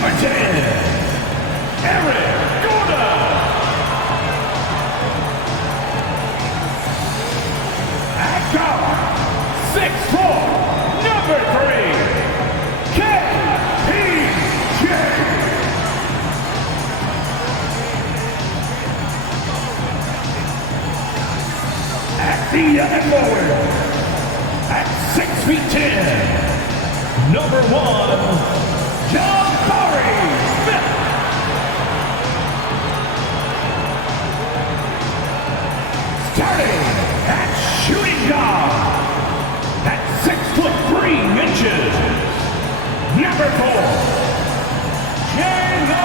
Number 10, Eric Gordon. At guard, 6'4", number 3, KPJ. At the other forward, at 6'10", number 1, Jabari Smith. Starting at shooting guard, at 6'3", number 4, Jalen.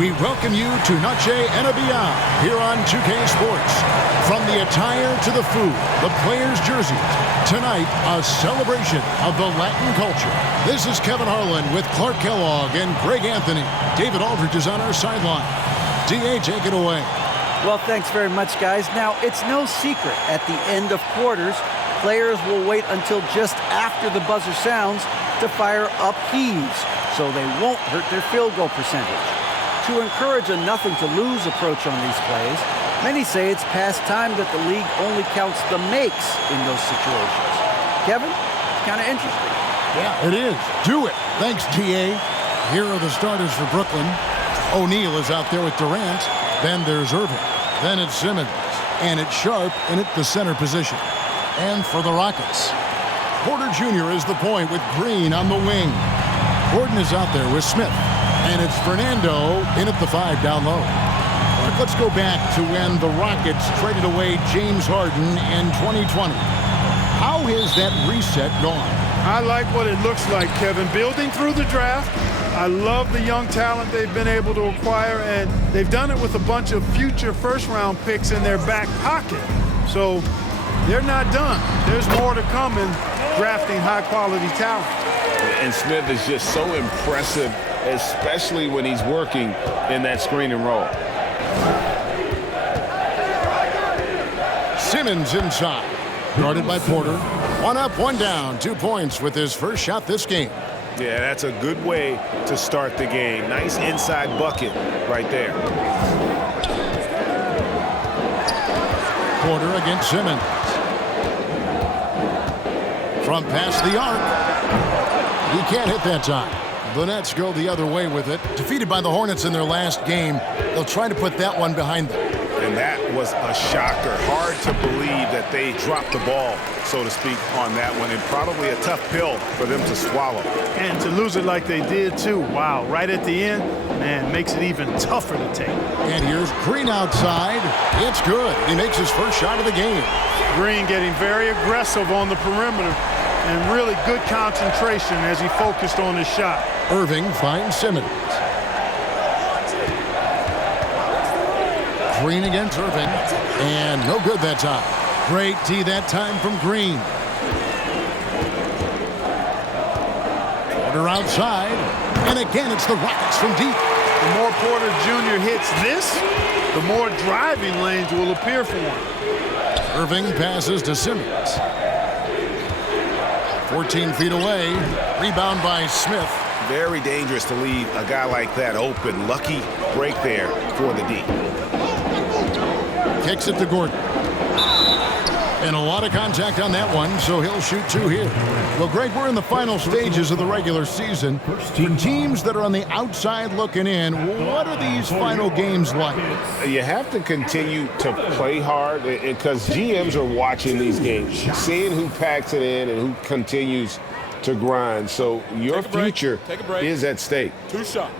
We welcome you to Noche and Beyond here on 2K Sports. From the attire to the food, the players' jerseys, tonight a celebration of the Latin culture. This is Kevin Harlan with Clark Kellogg and Greg Anthony. David Aldridge is on our sideline. DA, take it away. Well, thanks very much, guys. Now, it's no secret at the end of quarters, players will wait until just after the buzzer sounds to fire up heaves, so they won't hurt their field goal percentage. To encourage a nothing-to-lose approach on these plays, many say it's past time that the league only counts the makes in those situations. Kevin, it's kind of interesting. Yeah, it is. Do it. Thanks, TA. Here are the starters for Brooklyn. O'Neal is out there with Durant. Then there's Irving. Then it's Simmons. And it's Sharp in at the center position. And for the Rockets, Porter Jr. is the point with Green on the wing. Gordon is out there with Smith. And it's Fernando in at the 5 down low. Let's go back to when the Rockets traded away James Harden in 2020. How has that reset gone? I like what it looks like, Kevin. Building through the draft. I love the young talent they've been able to acquire, and they've done it with a bunch of future first-round picks in their back pocket. So they're not done. There's more to come in drafting high-quality talent. And Smith is just so impressive, especially when he's working in that screen and roll. Simmons inside, guarded by Porter. 1 up, 1 down, 2 points with his first shot this game. Yeah, that's a good way to start the game. Nice inside bucket right there. Porter against Simmons. From past the arc. He can't hit that time. The Nets go the other way with it. Defeated by the Hornets in their last game, they'll try to put that one behind them. And that was a shocker. Hard to believe that they dropped the ball, so to speak, on that one. And probably a tough pill for them to swallow. And to lose it like they did, too. Wow, right at the end, man, makes it even tougher to take. And here's Green outside. It's good. He makes his first shot of the game. Green getting very aggressive on the perimeter. And really good concentration as he focused on his shot. Irving finds Simmons. Green against Irving. And no good that time. Great D that time from Green. Porter outside. And again, it's the Rockets from deep. The more Porter Jr. hits this, the more driving lanes will appear for him. Irving passes to Simmons. 14 feet away. Rebound by Smith. Very dangerous to leave a guy like that open. Lucky break there for the D. Kicks it to Gordon. And a lot of contact on that one, so he'll shoot 2 here. Well, Greg, we're in the final stages of the regular season. For teams that are on the outside looking in, what are these final games like? You have to continue to play hard because GMs are watching these games, seeing who packs it in and who continues to grind. So your future is at stake. 2 shots.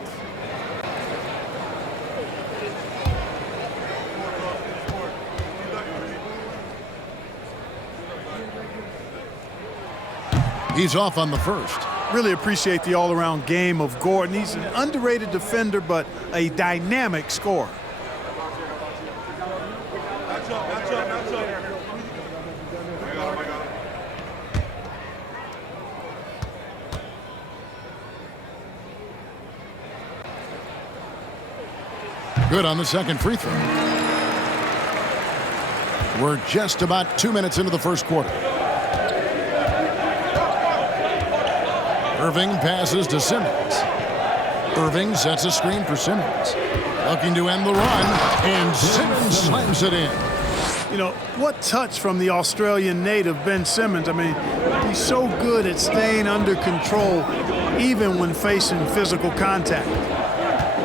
He's off on the first. Really appreciate the all-around game of Gordon. He's an underrated defender, but a dynamic scorer. Good on the second free throw. We're just about 2 minutes into the first quarter. Irving passes to Simmons. Irving sets a screen for Simmons. Looking to end the run, and Simmons slams it in. You know, what touch from the Australian native, Ben Simmons. I mean, he's so good at staying under control, even when facing physical contact.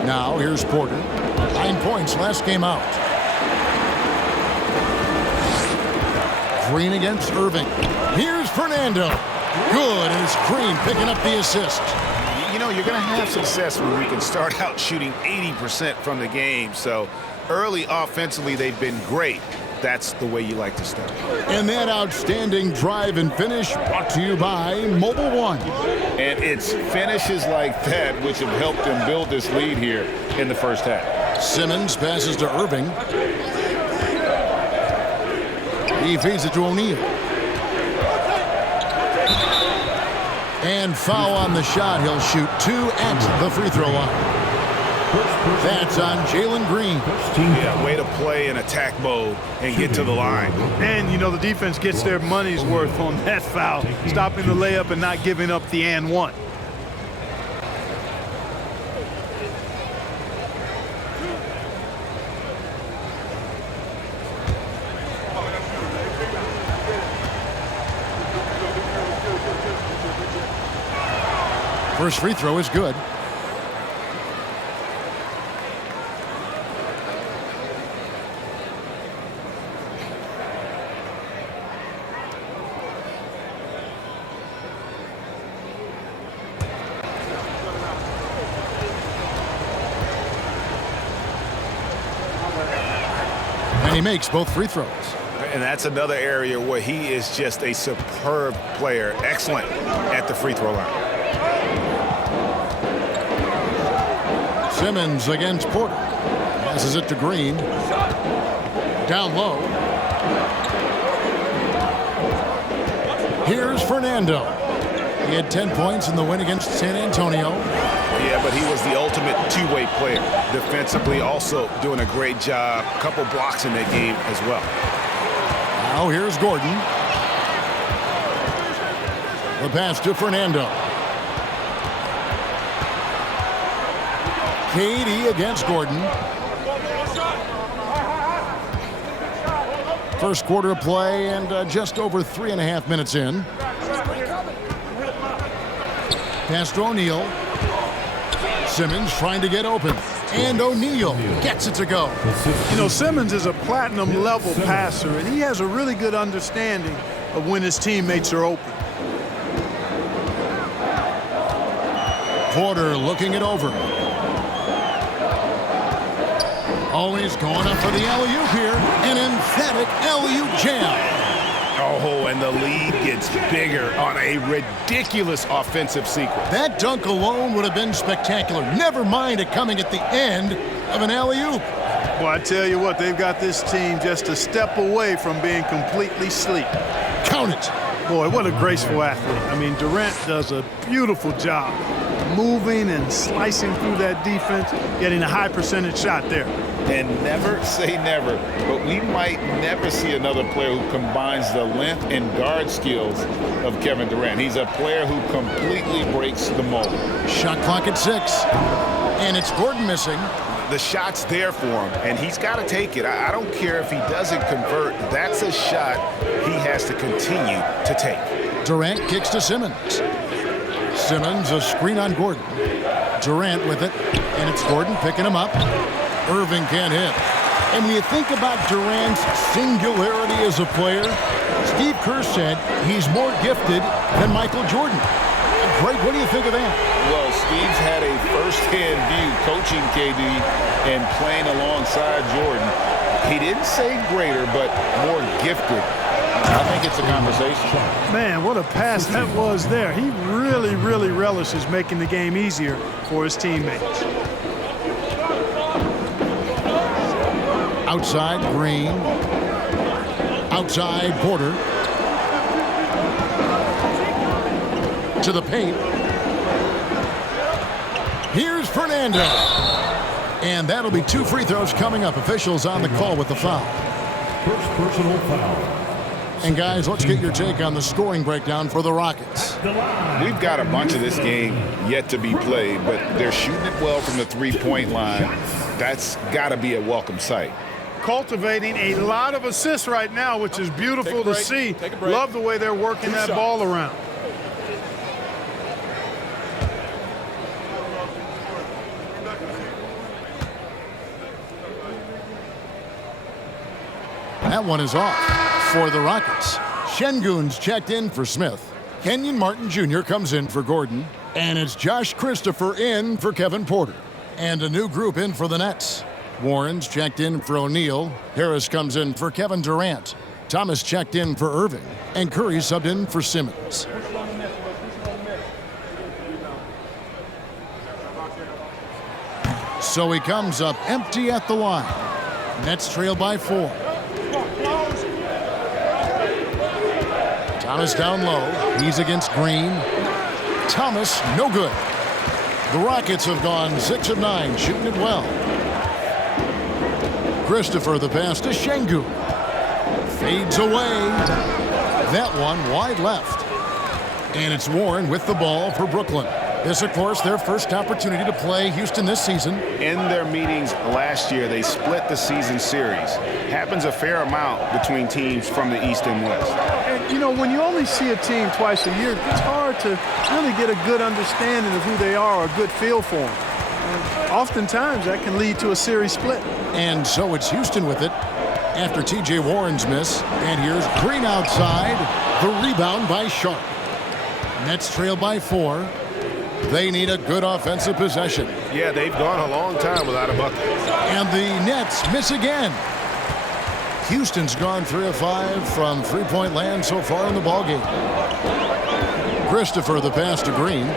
Now, here's Porter. 9 points last game out. Green against Irving. Here's Fernando. Good, and it's Green picking up the assist. You know, you're going to have success when we can start out shooting 80% from the game. So early offensively, they've been great. That's the way you like to start. And that outstanding drive and finish brought to you by Mobile One. And it's finishes like that which have helped them build this lead here in the first half. Simmons passes to Irving. He feeds it to O'Neal. And foul on the shot. He'll shoot 2 at the free throw line. That's on Jalen Green. Yeah, way to play in attack mode and get to the line. And, you know, the defense gets their money's worth on that foul, stopping the layup and not giving up the and one. First free throw is good. And he makes both free throws. And that's another area where he is just a superb player. Excellent at the free throw line. Simmons against Porter. Passes it to Green. Down low. Here's Fernando. He had 10 points in the win against San Antonio. Yeah, but he was the ultimate two-way player. Defensively, also doing a great job. A couple blocks in that game as well. Now here's Gordon. The pass to Fernando. KD against Gordon. First quarter of play and just over 3.5 minutes in. Pass to O'Neal. Simmons trying to get open. And O'Neal gets it to go. You know, Simmons is a platinum-level passer, and he has a really good understanding of when his teammates are open. Porter looking it over. Always going up for the alley-oop here. An emphatic alley-oop jam. Oh, and the lead gets bigger on a ridiculous offensive sequence. That dunk alone would have been spectacular. Never mind it coming at the end of an alley-oop. Well, I tell you what, they've got this team just a step away from being completely asleep. Count it. Boy, what a graceful athlete. I mean, Durant does a beautiful job moving and slicing through that defense, getting a high percentage shot there. And never say never, but we might never see another player who combines the length and guard skills of Kevin Durant. He's a player who completely breaks the mold. Shot clock at 6. And it's Gordon missing. The shot's there for him, and he's got to take it. I don't care if he doesn't convert. That's a shot he has to continue to take. Durant kicks to Simmons. Simmons, a screen on Gordon. Durant with it, and it's Gordon picking him up. Irving can't hit. And when you think about Durant's singularity as a player, Steve Kerr said he's more gifted than Michael Jordan. Greg, what do you think of that? Well, Steve's had a first-hand view coaching KD and playing alongside Jordan. He didn't say greater, but more gifted. I think it's a conversation. Man, what a pass that was there. He really, really relishes making the game easier for his teammates. Outside, Green. Outside, Porter. To the paint. Here's Fernando. And that'll be 2 free throws coming up. Officials on the call with the foul. First personal foul. And guys, let's get your take on the scoring breakdown for the Rockets. We've got a bunch of this game yet to be played, but they're shooting it well from the three-point line. That's got to be a welcome sight. Cultivating a lot of assists right now, which is beautiful to see. Love the way they're working that ball around. That one is off for the Rockets. Şengün's checked in for Smith. Kenyon Martin Jr. comes in for Gordon. And it's Josh Christopher in for Kevin Porter. And a new group in for the Nets. Warren's checked in for O'Neal. Harris comes in for Kevin Durant. Thomas checked in for Irving. And Curry subbed in for Simmons. So he comes up empty at the line. Nets trail by 4. Thomas down low. He's against Green. Thomas, no good. The Rockets have gone 6 of 9, shooting it well. Christopher the pass to Şengün. Fades away. That one wide left. And it's Warren with the ball for Brooklyn. This, of course, their first opportunity to play Houston this season. In their meetings last year, they split the season series. Happens a fair amount between teams from the East and West. And, you know, when you only see a team twice a year, it's hard to really get a good understanding of who they are or a good feel for them. And oftentimes, that can lead to a series split. And so it's Houston with it after T.J. Warren's miss. And here's Green outside. The rebound by Sharp. Nets trail by 4. They need a good offensive possession. Yeah, they've gone a long time without a bucket. And the Nets miss again. Houston's gone 3 of 5 from three-point land so far in the ballgame. Christopher the pass to Green.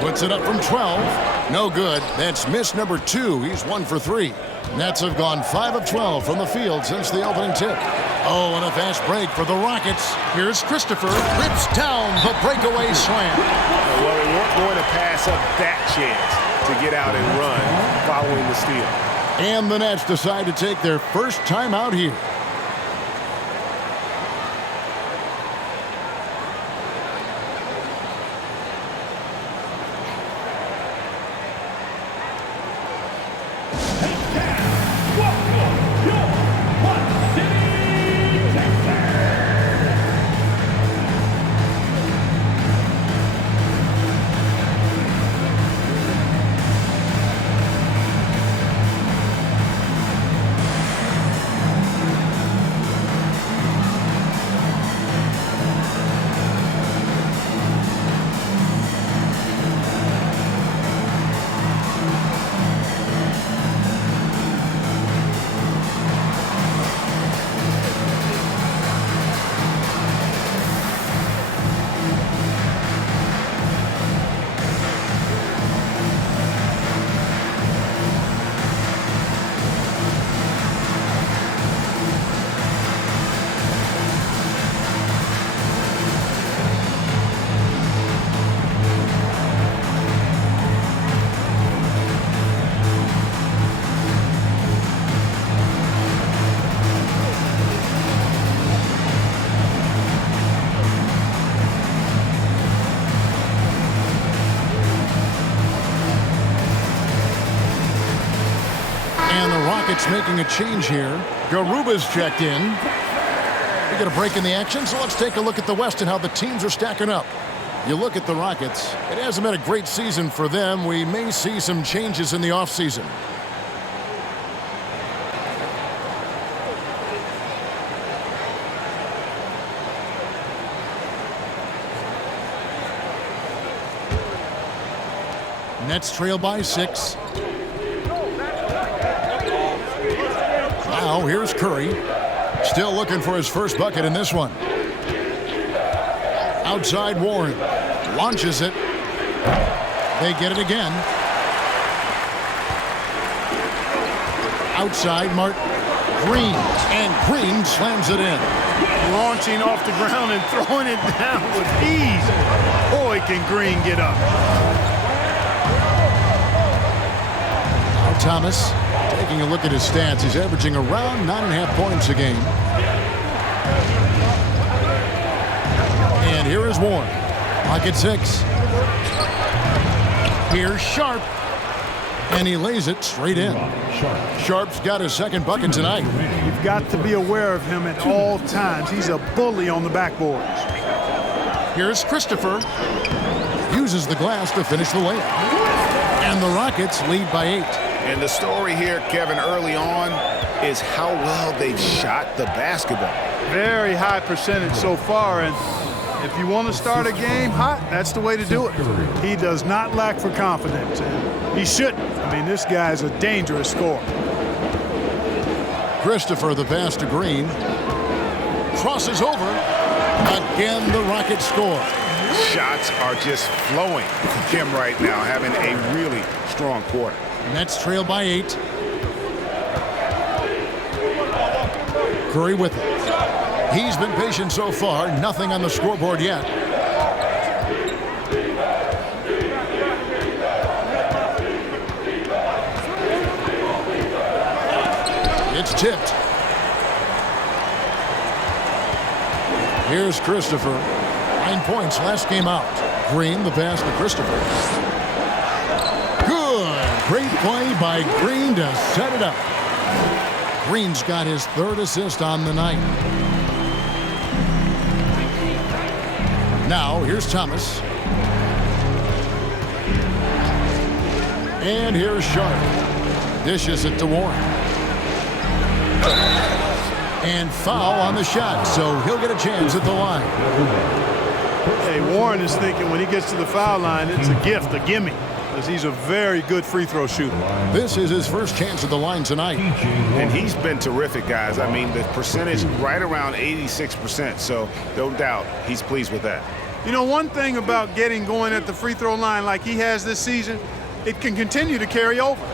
Puts it up from 12. No good. That's miss number 2. He's 1 for 3. Nets have gone 5 of 12 from the field since the opening tip. Oh, and a fast break for the Rockets. Here's Christopher. Rips down the breakaway slam. Well, they weren't going to pass up that chance to get out and run following the steal. And the Nets decide to take their first time out here. Rockets making a change here. Garuba's checked in. We got a break in the action, so let's take a look at the West and how the teams are stacking up. You look at the Rockets, it hasn't been a great season for them. We may see some changes in the offseason. Nets trail by 6. Now here's Curry. Still looking for his first bucket in this one. Outside Warren. Launches it. They get it again. Outside Martin. Green. And Green slams it in. Launching off the ground and throwing it down with ease. Boy, can Green get up. Thomas, taking a look at his stats, he's averaging around 9.5 points a game. And here is Warren. Lock at 6. Here's Sharp. And he lays it straight in. Sharp's got his second bucket tonight. You've got to be aware of him at all times. He's a bully on the backboards. Here's Christopher. Uses the glass to finish the layup. And the Rockets lead by 8. And the story here, Kevin, early on is how well they've shot the basketball. Very high percentage so far, and if you want to start a game hot, that's the way to do it. He does not lack for confidence, and he shouldn't. I mean, this guy's a dangerous scorer. Christopher, the pass to Green. Crosses over. Again, the Rockets score. Shots are just flowing from him right now, having a really strong quarter. Nets trail by 8. Curry with it. He's been patient so far. Nothing on the scoreboard yet. It's tipped. Here's Christopher. 9 points last game out. Green, the pass to Christopher. Good. Great play by Green to set it up. Green's got his 3rd assist on the night. Now, here's Thomas. And here's Sharp. Dishes it to Warren. And foul on the shot, so he'll get a chance at the line. Hey, Warren is thinking when he gets to the foul line, it's a gift, a gimme, because he's a very good free throw shooter. This is his first chance at the line tonight. And he's been terrific, guys. I mean, the percentage right around 86%, so no doubt he's pleased with that. You know, one thing about getting going at the free throw line like he has this season, it can continue to carry over.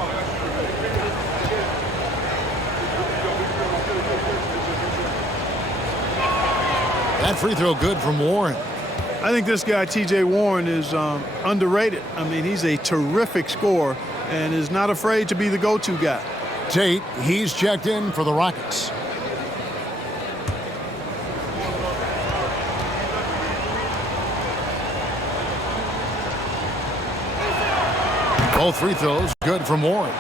That free throw good from Warren. I think this guy, T.J. Warren, is underrated. I mean, he's a terrific scorer and is not afraid to be the go-to guy. Tate, he's checked in for the Rockets. Both free throws good from Warren.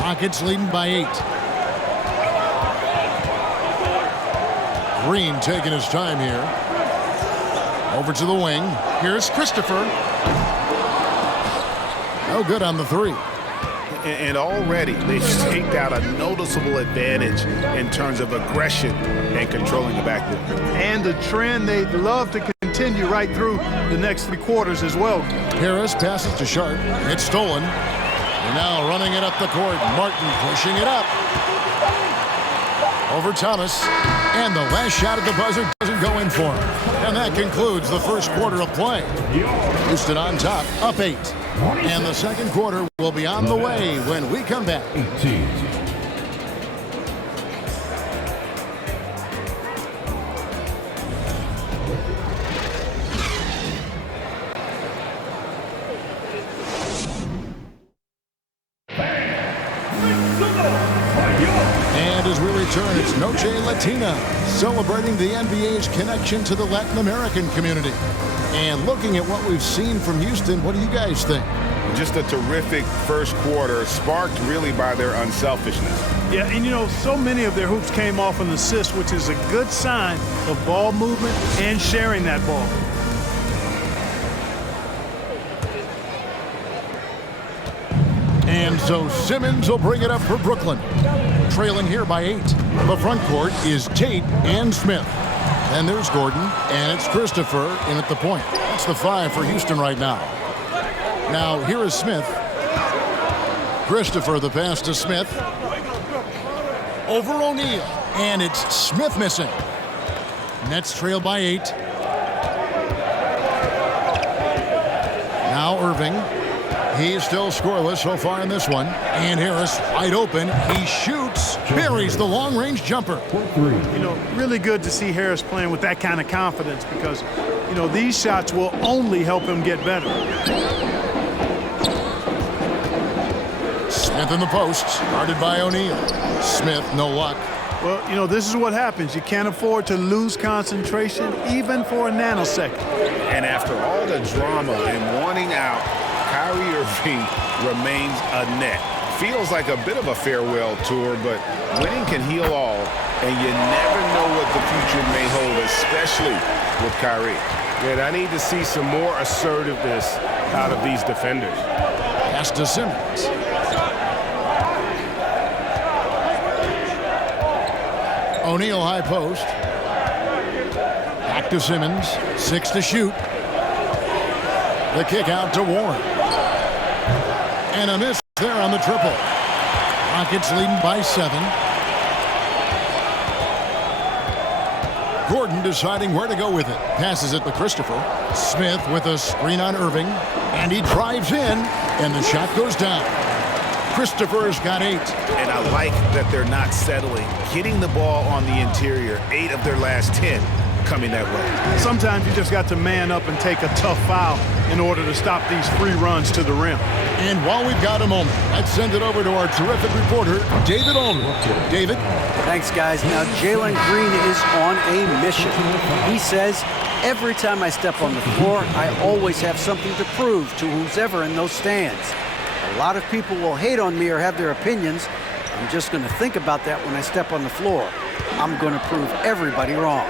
Rockets leading by 8. Green taking his time here. Over to the wing. Here's Christopher. No good on the 3. And already they've staked out a noticeable advantage in terms of aggression and controlling the backboard. And a trend they'd love to continue right through the next 3 quarters as well. Harris passes to Sharp. It's stolen. And now running it up the court. Martin pushing it up. Over Thomas. And the last shot at the buzzer doesn't go in for him. And that concludes the first quarter of play. Houston on top, up 8. And the second quarter will be on the way when we come back. 18. And as we return, it's Noche Latina, celebrating the NBA's connection to the Latin American community. And looking at what we've seen from Houston, what do you guys think? Just a terrific first quarter, sparked really by their unselfishness. Yeah, and you know, so many of their hoops came off an assist, which is a good sign of ball movement and sharing that ball. And so Simmons will bring it up for Brooklyn. Trailing here by 8. The front court is Tate and Smith. And there's Gordon, and it's Christopher in at the point. That's the 5 for Houston right now. Now, here is Smith. Christopher, the pass to Smith. Over O'Neal, and it's Smith missing. Nets trail by 8. Now Irving. He's still scoreless so far in this one. And Harris wide open. He shoots, buries the long-range jumper. You know, really good to see Harris playing with that kind of confidence because, you know, these shots will only help him get better. Smith in the post, guarded by O'Neal. Smith, no luck. Well, you know, this is what happens. You can't afford to lose concentration even for a nanosecond. And after all the drama and wanting out, Kyrie Irving remains a net. Feels like a bit of a farewell tour, but winning can heal all, and you never know what the future may hold, especially with Kyrie. And I need to see some more assertiveness out of these defenders. Pass to Simmons. O'Neal high post. Back to Simmons. 6 to shoot. The kick out to Warren. And a miss there on the triple. Rockets leading by 7. Gordon deciding where to go with it. Passes it to Christopher. Smith with a screen on Irving. And he drives in. And the shot goes down. Christopher's got 8. And I like that they're not settling. Getting the ball on the interior, 8 of their last 10 coming that way. Sometimes you just got to man up and take a tough foul in order to stop these free runs to the rim. And while we've got a moment, let's send it over to our terrific reporter, David Allred. David? Thanks, guys. Now, Jalen Green is on a mission. He says, every time I step on the floor, I always have something to prove to who's ever in those stands. A lot of people will hate on me or have their opinions. I'm just going to think about that when I step on the floor. I'm going to prove everybody wrong.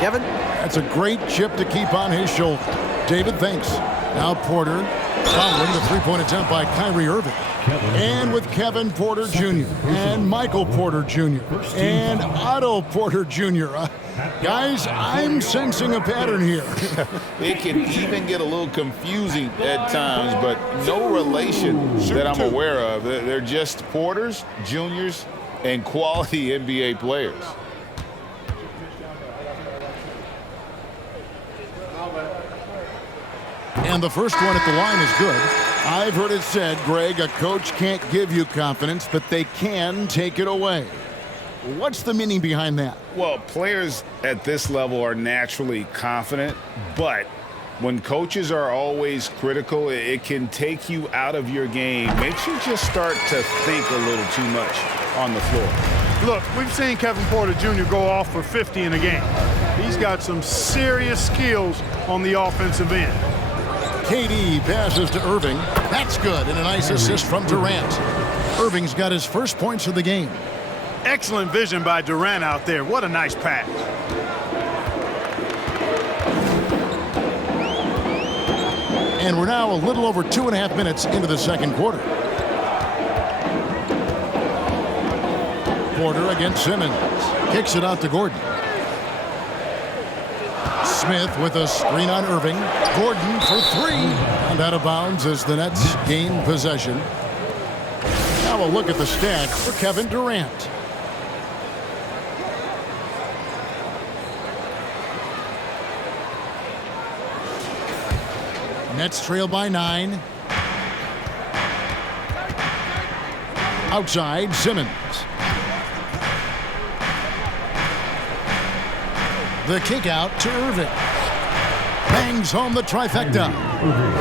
Kevin? That's a great chip to keep on his shoulder. David, thanks. Now Porter following the three-point attempt by Kyrie Irving. And with Kevin Porter Jr. and Michael Porter Jr. and Otto Porter Jr. Guys, I'm sensing a pattern here. It can even get a little confusing at times, but no relation that I'm aware of. They're just Porters, Juniors, and quality NBA players. And the first one at the line is good. I've heard it said, Greg, a coach can't give you confidence, but they can take it away. What's the meaning behind that? Well, players at this level are naturally confident, but when coaches are always critical, it can take you out of your game. Makes you just start to think a little too much on the floor. Look, we've seen Kevin Porter Jr. go off for 50 in a game. He's got some serious skills on the offensive end. KD passes to Irving. That's good, and a nice assist from Durant. Irving's got his first points of the game. Excellent vision by Durant out there. What a nice pass. And we're now a little over 2.5 minutes into the second quarter. Porter against Simmons. Kicks it out to Gordon. Smith with a screen on Irving. Gordon for 3. And out of bounds as the Nets gain possession. Now a look at the stats for Kevin Durant. Nets trail by 9. Outside, Simmons. The kick out to Irving. Bangs home the trifecta.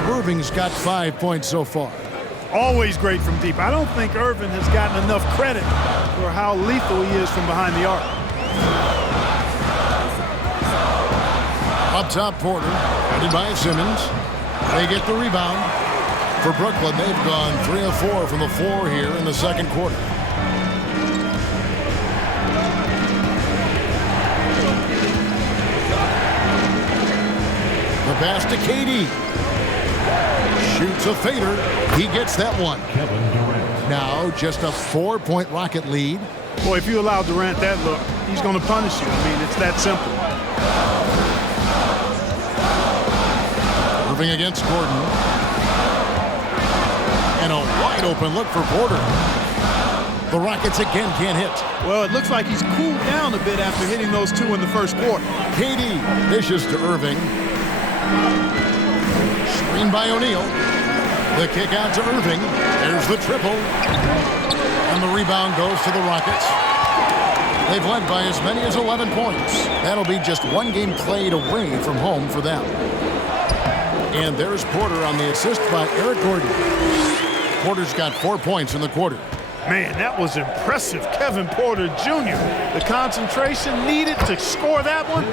Irving's got 5 points so far. Always great from deep. I don't think Irving has gotten enough credit for how lethal he is from behind the arc. Up top, Porter. Headed by Simmons. They get the rebound. For Brooklyn, they've gone 3 of 4 from the floor here in the second quarter. The pass to KD. Shoots a fader. He gets that one. Now just a 4-point Rocket lead. Boy, if you allow Durant that look, he's going to punish you. I mean, it's that simple. Irving against Gordon. And a wide open look for Porter. The Rockets again can't hit. Well, it looks like he's cooled down a bit after hitting those 2 in the first quarter. KD dishes to Irving. Screen by O'Neal. The kick out to Irving. There's the triple. And the rebound goes to the Rockets. They've led by as many as 11 points. That'll be just 1 game played away from home for them. And there's Porter on the assist by Eric Gordon. Porter's got 4 points in the quarter. Man, that was impressive. Kevin Porter Jr. The concentration needed to score that one,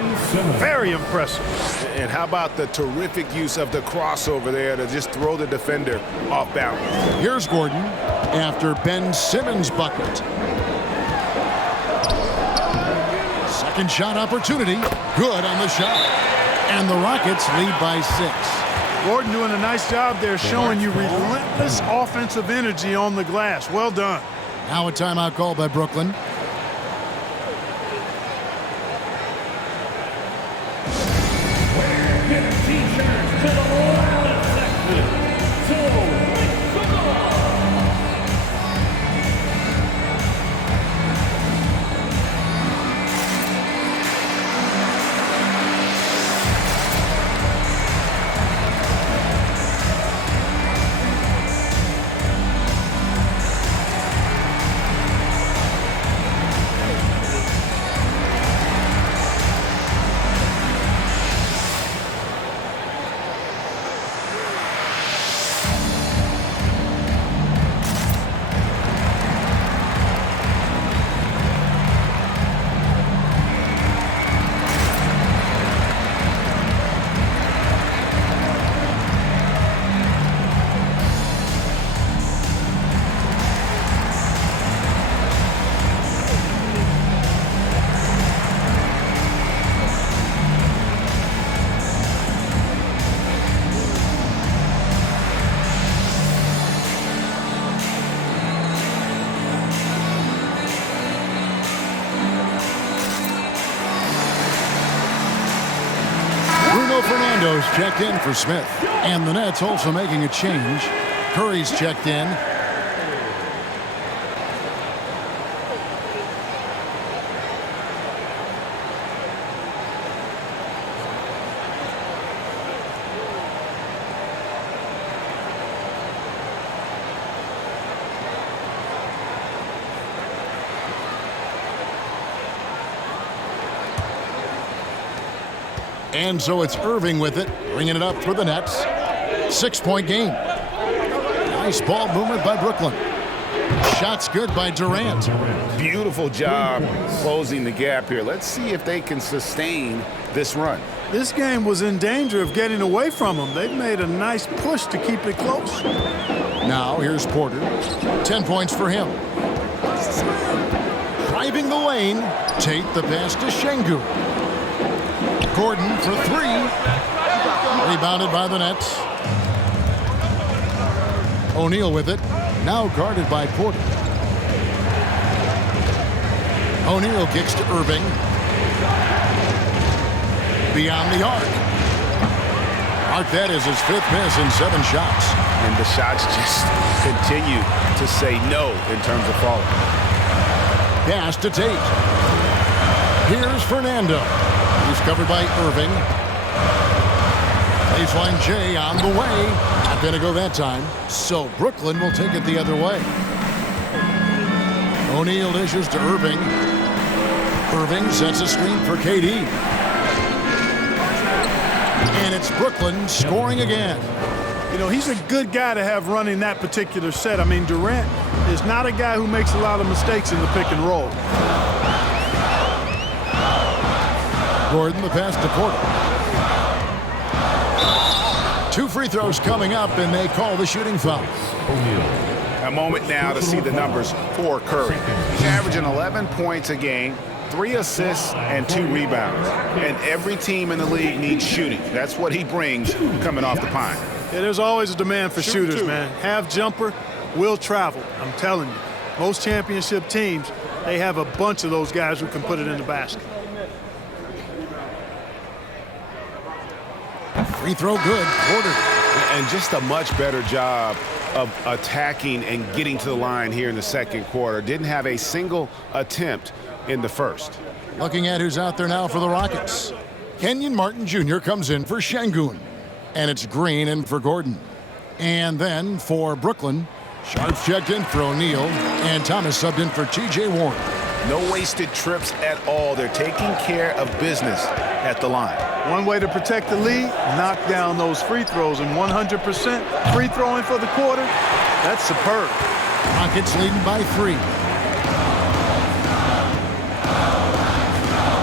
very impressive. And how about the terrific use of the crossover there to just throw the defender off balance. Here's Gordon after Ben Simmons' bucket. Second shot opportunity. Good on the shot. And the Rockets lead by 6. Gordon doing a nice job there, showing you relentless offensive energy on the glass. Well done. Now a timeout call by Brooklyn. T-shirts to the loudest section. Fernando's checked in for Smith. And the Nets also making a change. Curry's checked in. And so it's Irving with it, bringing it up for the Nets. 6-point game. Nice ball movement by Brooklyn. Shots good by Durant. Beautiful job closing the gap here. Let's see if they can sustain this run. This game was in danger of getting away from them. They've made a nice push to keep it close. Now here's Porter. 10 points for him. Driving the lane. Tate the pass to Şengün. Gordon for 3. Rebounded by the Nets. O'Neal with it. Now guarded by Porter. O'Neal kicks to Irving. Beyond the arc. That is his 5th miss in 7 shots. And the shots just continue to say no in terms of falling. Pass to Tate. Here's Fernando. He's covered by Irving. Baseline J on the way. Not going to go that time. So Brooklyn will take it the other way. O'Neal dishes to Irving. Irving sets a screen for KD. And it's Brooklyn scoring again. You know, he's a good guy to have running that particular set. I mean, Durant is not a guy who makes a lot of mistakes in the pick and roll. Gordon, the pass to Porter. 2 free throws coming up, and they call the shooting foul. A moment now to see the numbers for Curry. He's averaging 11 points a game, 3 assists, and 2 rebounds. And every team in the league needs shooting. That's what he brings coming off the pine. Yeah, there's always a demand for shooters, man. Have jumper, will travel. I'm telling you. Most championship teams, they have a bunch of those guys who can put it in the basket. Free throw good. Porter. And just a much better job of attacking and getting to the line here in the second quarter. Didn't have a single attempt in the first. Looking at who's out there now for the Rockets. Kenyon Martin Jr. comes in for Şengün. And it's Green in for Gordon. And then for Brooklyn, Sharp checked in for O'Neal. And Thomas subbed in for T.J. Warren. No wasted trips at all. They're taking care of business at the line. One way to protect the lead, knock down those free throws. And 100% free throwing for the quarter, that's superb. Rockets leading by 3.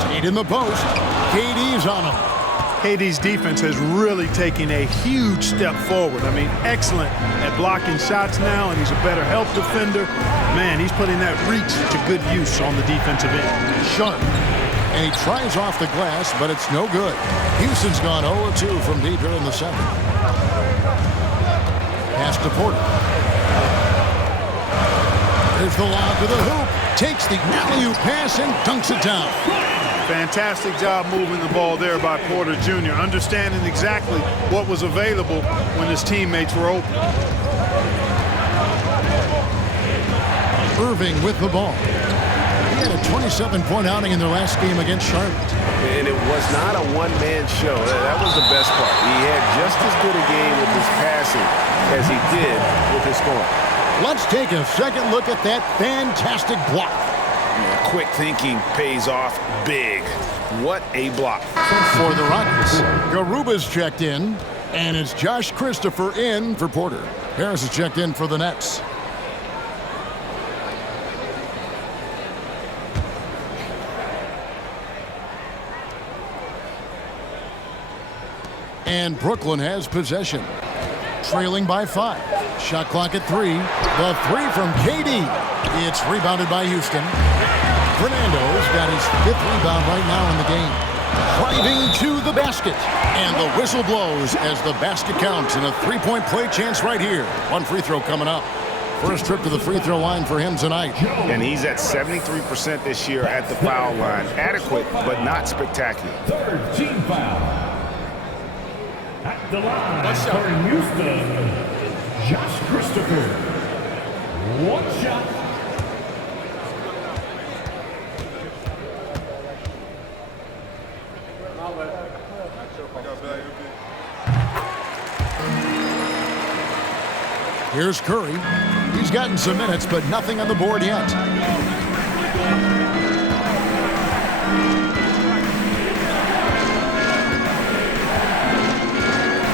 Tate in the post. KD's on him. KD's defense has really taken a huge step forward. I mean, excellent at blocking shots now, and he's a better help defender. Man, he's putting that reach to good use on the defensive end. Sharp. And he tries off the glass, but it's no good. Houston's gone 0-2 from deep here in the 7th. Pass to Porter. There's the lob to the hoop. Takes the alley-oop pass and dunks it down. Fantastic job moving the ball there by Porter Jr., understanding exactly what was available when his teammates were open. Irving with the ball. He had a 27-point outing in their last game against Charlotte. And it was not a one-man show. That was the best part. He had just as good a game with his passing as he did with his scoring. Let's take a second look at that fantastic block. Yeah, quick thinking pays off big. What a block. For the Rockets, Garuba's checked in, and it's Josh Christopher in for Porter. Harris is checked in for the Nets. And Brooklyn has possession. Trailing by 5. Shot clock at 3. The 3 from KD. It's rebounded by Houston. Fernando's got his 5th rebound right now in the game. Driving to the basket. And the whistle blows as the basket counts in a 3-point play chance right here. One free throw coming up. First trip to the free throw line for him tonight. And he's at 73% this year at the foul line. Adequate, but not spectacular. 3rd team foul. At the line for Houston, Josh Christopher. One shot. Here's Curry. He's gotten some minutes, but nothing on the board yet.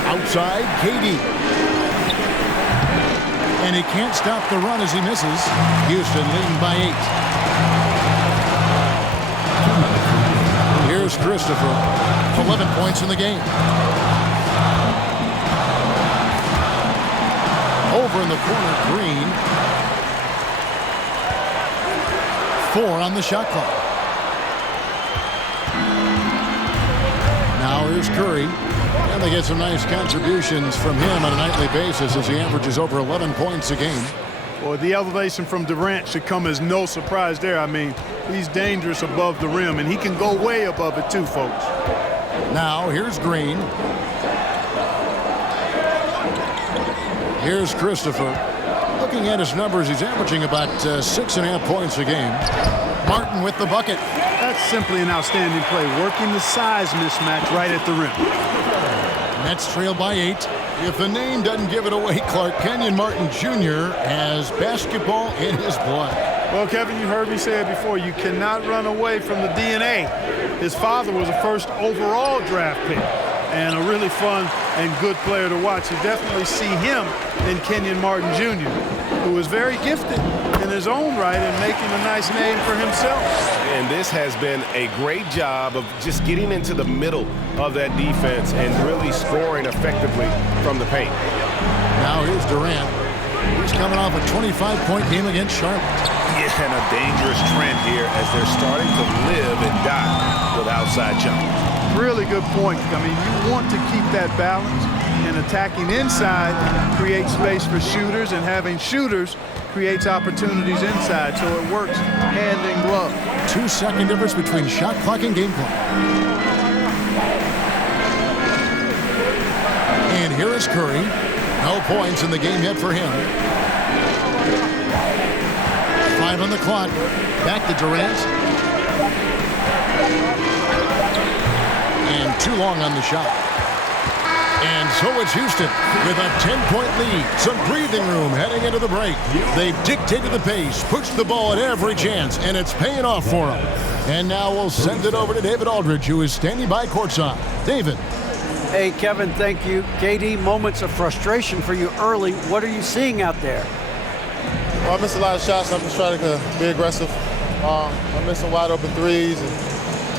Outside, KD. And he can't stop the run as he misses. Houston leading by 8. Here's Christopher. 11 points in the game. Over in the corner, Green. 4 on the shot clock. Now here's Curry. And they get some nice contributions from him on a nightly basis as he averages over 11 points a game. Well, the elevation from Durant should come as no surprise there. I mean, he's dangerous above the rim, and he can go way above it too, folks. Now here's Green. Here's Christopher. Looking at his numbers, he's averaging about 6.5 points a game. Martin with the bucket. That's simply an outstanding play, working the size mismatch right at the rim. Nets trail by 8. If the name doesn't give it away, Clark, Kenyon Martin Jr. has basketball in his blood. Well, Kevin, you heard me say it before. You cannot run away from the DNA. His father was a first overall draft pick and a really fun and good player to watch. You definitely see him in Kenyon Martin Jr., who is very gifted in his own right and making a nice name for himself. And this has been a great job of just getting into the middle of that defense and really scoring effectively from the paint. Now here's Durant. He's coming off a 25-point game against Charlotte. Yeah, and a dangerous trend here as they're starting to live and die with outside jumpers. Really good point. I mean, you want to keep that balance, and attacking inside creates space for shooters, and having shooters creates opportunities inside, so it works hand in glove. 2-second difference between shot clock and game clock. And here is Curry. No points in the game yet for him. 5 on the clock. Back to Durant. And too long on the shot. And so it's Houston with a 10-point lead. Some breathing room heading into the break. They've dictated the pace, pushed the ball at every chance, and it's paying off for them. And now we'll send it over to David Aldridge, who is standing by courtside. David. Hey, Kevin, thank you. KD, moments of frustration for you early. What are you seeing out there? Well, I missed a lot of shots. I'm just trying to be aggressive. I missed some wide open threes and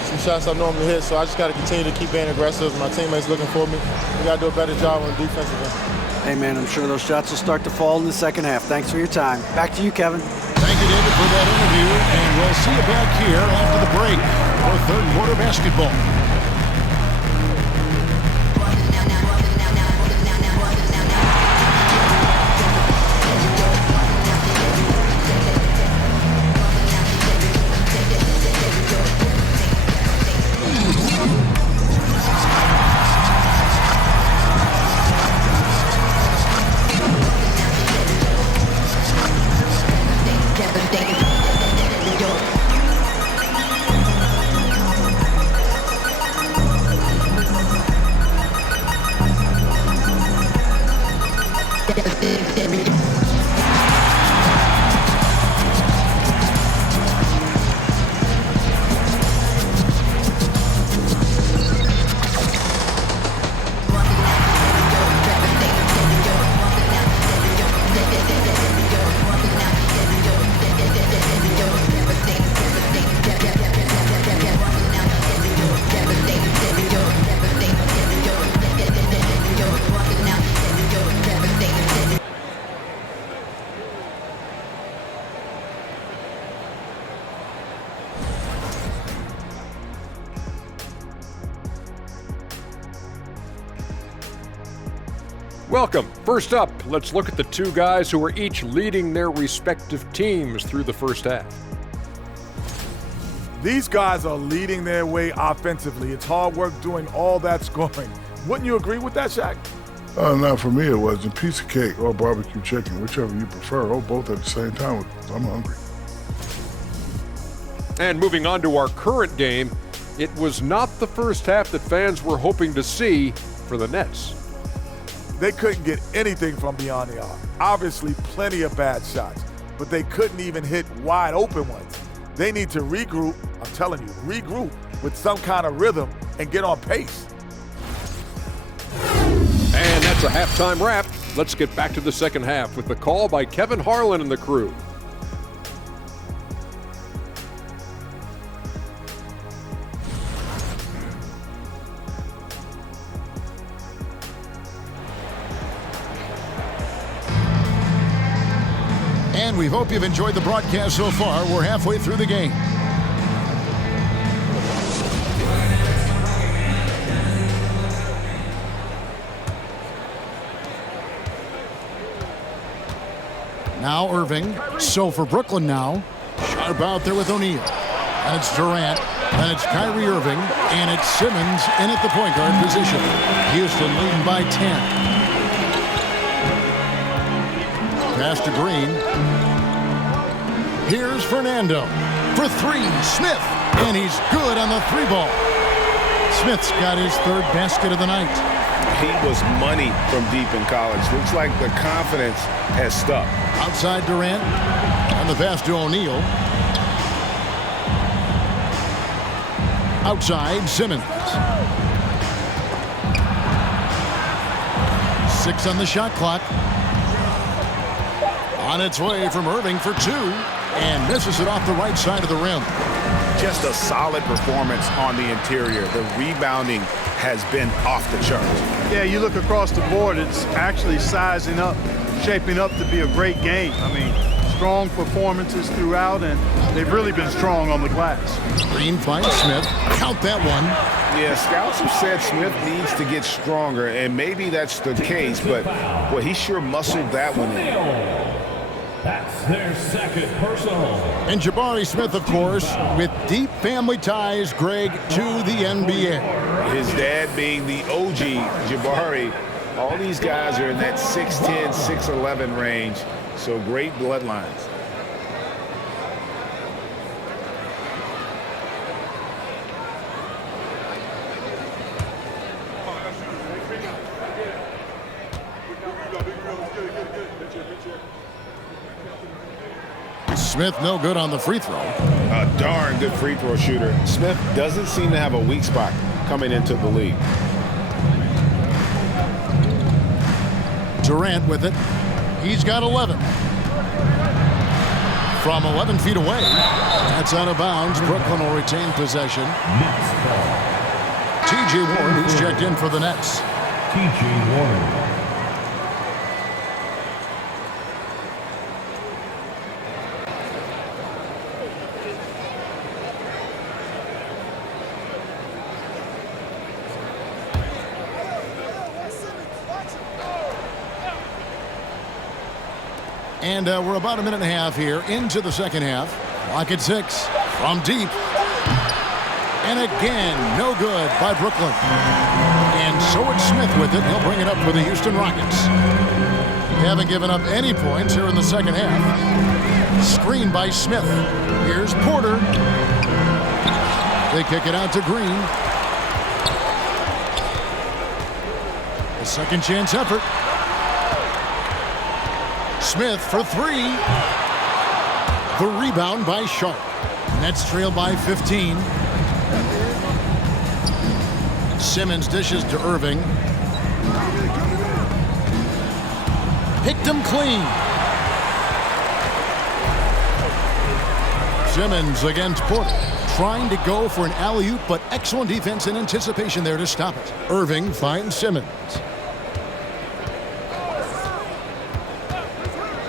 some shots I normally hit, so I just got to continue to keep being aggressive. My teammates looking for me. We got to do a better job on the defensive end. Hey, man, I'm sure those shots will start to fall in the second half. Thanks for your time. Back to you, Kevin. Thank you, David, for that interview, and we'll see you back here after the break for third quarter basketball. Welcome. First up, let's look at the two guys who are each leading their respective teams through the first half. These guys are leading their way offensively. It's hard work doing all that scoring. Wouldn't you agree with that, Shaq? Not for me, it wasn't. Piece of cake or barbecue chicken, whichever you prefer, or both at the same time. I'm hungry. And moving on to our current game, it was not the first half that fans were hoping to see for the Nets. They couldn't get anything from beyond the arc. Obviously, plenty of bad shots, but they couldn't even hit wide open ones. They need to regroup, I'm telling you, regroup with some kind of rhythm and get on pace. And that's a halftime wrap. Let's get back to the second half with the call by Kevin Harlan and the crew. And we hope you've enjoyed the broadcast so far. We're halfway through the game. Now Irving. So for Brooklyn now. Sharp out there with O'Neal. And it's Durant. And it's Kyrie Irving. And it's Simmons in at the point guard position. Houston leading by 10. Pass to Green. Here's Fernando for three. Smith, and he's good on the three ball. Smith's got his third basket of the night. He was money from deep in college. Looks like the confidence has stuck. Outside Durant, and the pass to O'Neal. Outside Simmons. 6 on the shot clock. On its way from Irving for 2, and misses it off the right side of the rim. Just a solid performance on the interior. The rebounding has been off the charts. Yeah, you look across the board, it's actually sizing up, shaping up to be a great game. I mean, strong performances throughout, and they've really been strong on the glass. Green finds Smith. Count that one. Yeah, scouts have said Smith needs to get stronger, and maybe that's the case, but well, he sure muscled that one in. That's their second personal. And Jabari Smith, of course, with deep family ties, Greg, to the NBA. His dad being the OG Jabari. All these guys are in that 6'10", 6'11" range, so great bloodlines. Smith no good on the free throw. A darn good free throw shooter. Smith doesn't seem to have a weak spot coming into the league. Durant with it. He's got 11. from 11 feet away. That's out of bounds. Brooklyn will retain possession. T.J. Warren, he's checked in for the Nets. T.J. Warren. And we're about a minute and a half here into the second half. Clock at 6 from deep. And again, no good by Brooklyn. And so it's Smith with it. He'll bring it up for the Houston Rockets. They haven't given up any points here in the second half. Screen by Smith. Here's Porter. They kick it out to Green. A second chance effort. Smith for 3. The rebound by Sharp. Nets trail by 15. Simmons dishes to Irving. Picked him clean. Simmons against Porter. Trying to go for an alley-oop, but excellent defense and anticipation there to stop it. Irving finds Simmons.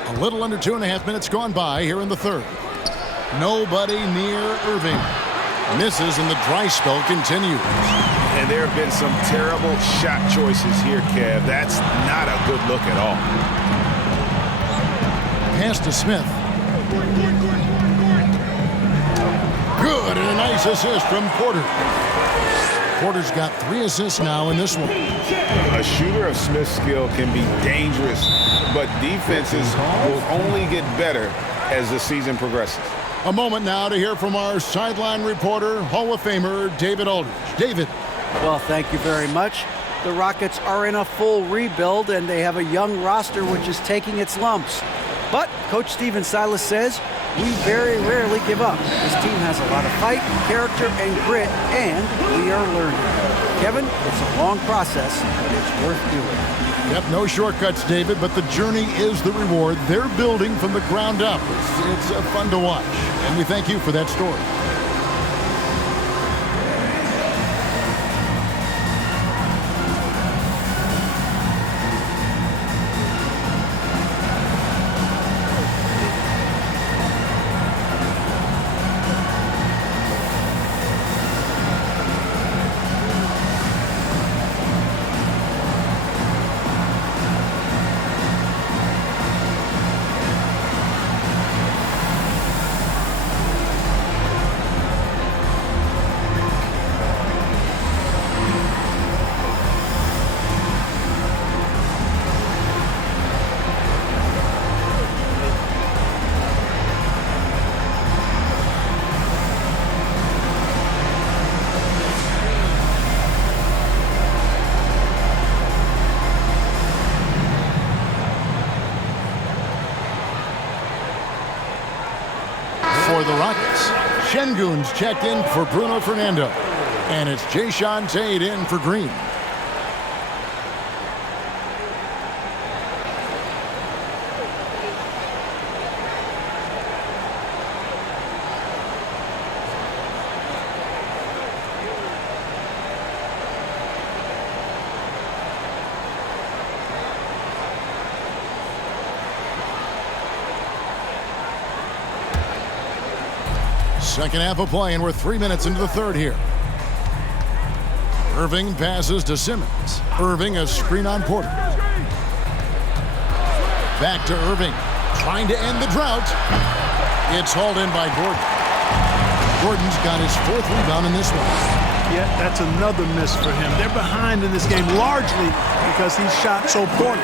A little under 2.5 minutes gone by here in the third. Nobody near Irving. Misses and the dry spell continues. And there have been some terrible shot choices here, Kev. That's not a good look at all. Pass to Smith. Good, and a nice assist from Porter. Porter's got 3 assists now in this one. A shooter of Smith's skill can be dangerous, but defenses will only get better as the season progresses. A moment now to hear from our sideline reporter, Hall of Famer David Aldridge. David. Well, thank you very much. The Rockets are in a full rebuild, and they have a young roster which is taking its lumps. But Coach Stephen Silas says, we very rarely give up. This team has a lot of fight, character, and grit, and we are learning. Kevin, it's a long process, but it's worth doing. Yep, no shortcuts, David, but the journey is the reward. They're building from the ground up. It's fun to watch, and we thank you for that story. For the Rockets, Şengün's checked in for Bruno Fernando. And it's Jae'Sean Tate in for Green. Second half of play, and we're 3 minutes into the third here. Irving passes to Simmons. Irving, a screen on Porter. Back to Irving, trying to end the drought. It's hauled in by Gordon. Gordon's got his 4th rebound in this one. Yeah, that's another miss for him. They're behind in this game largely because he shot so poorly.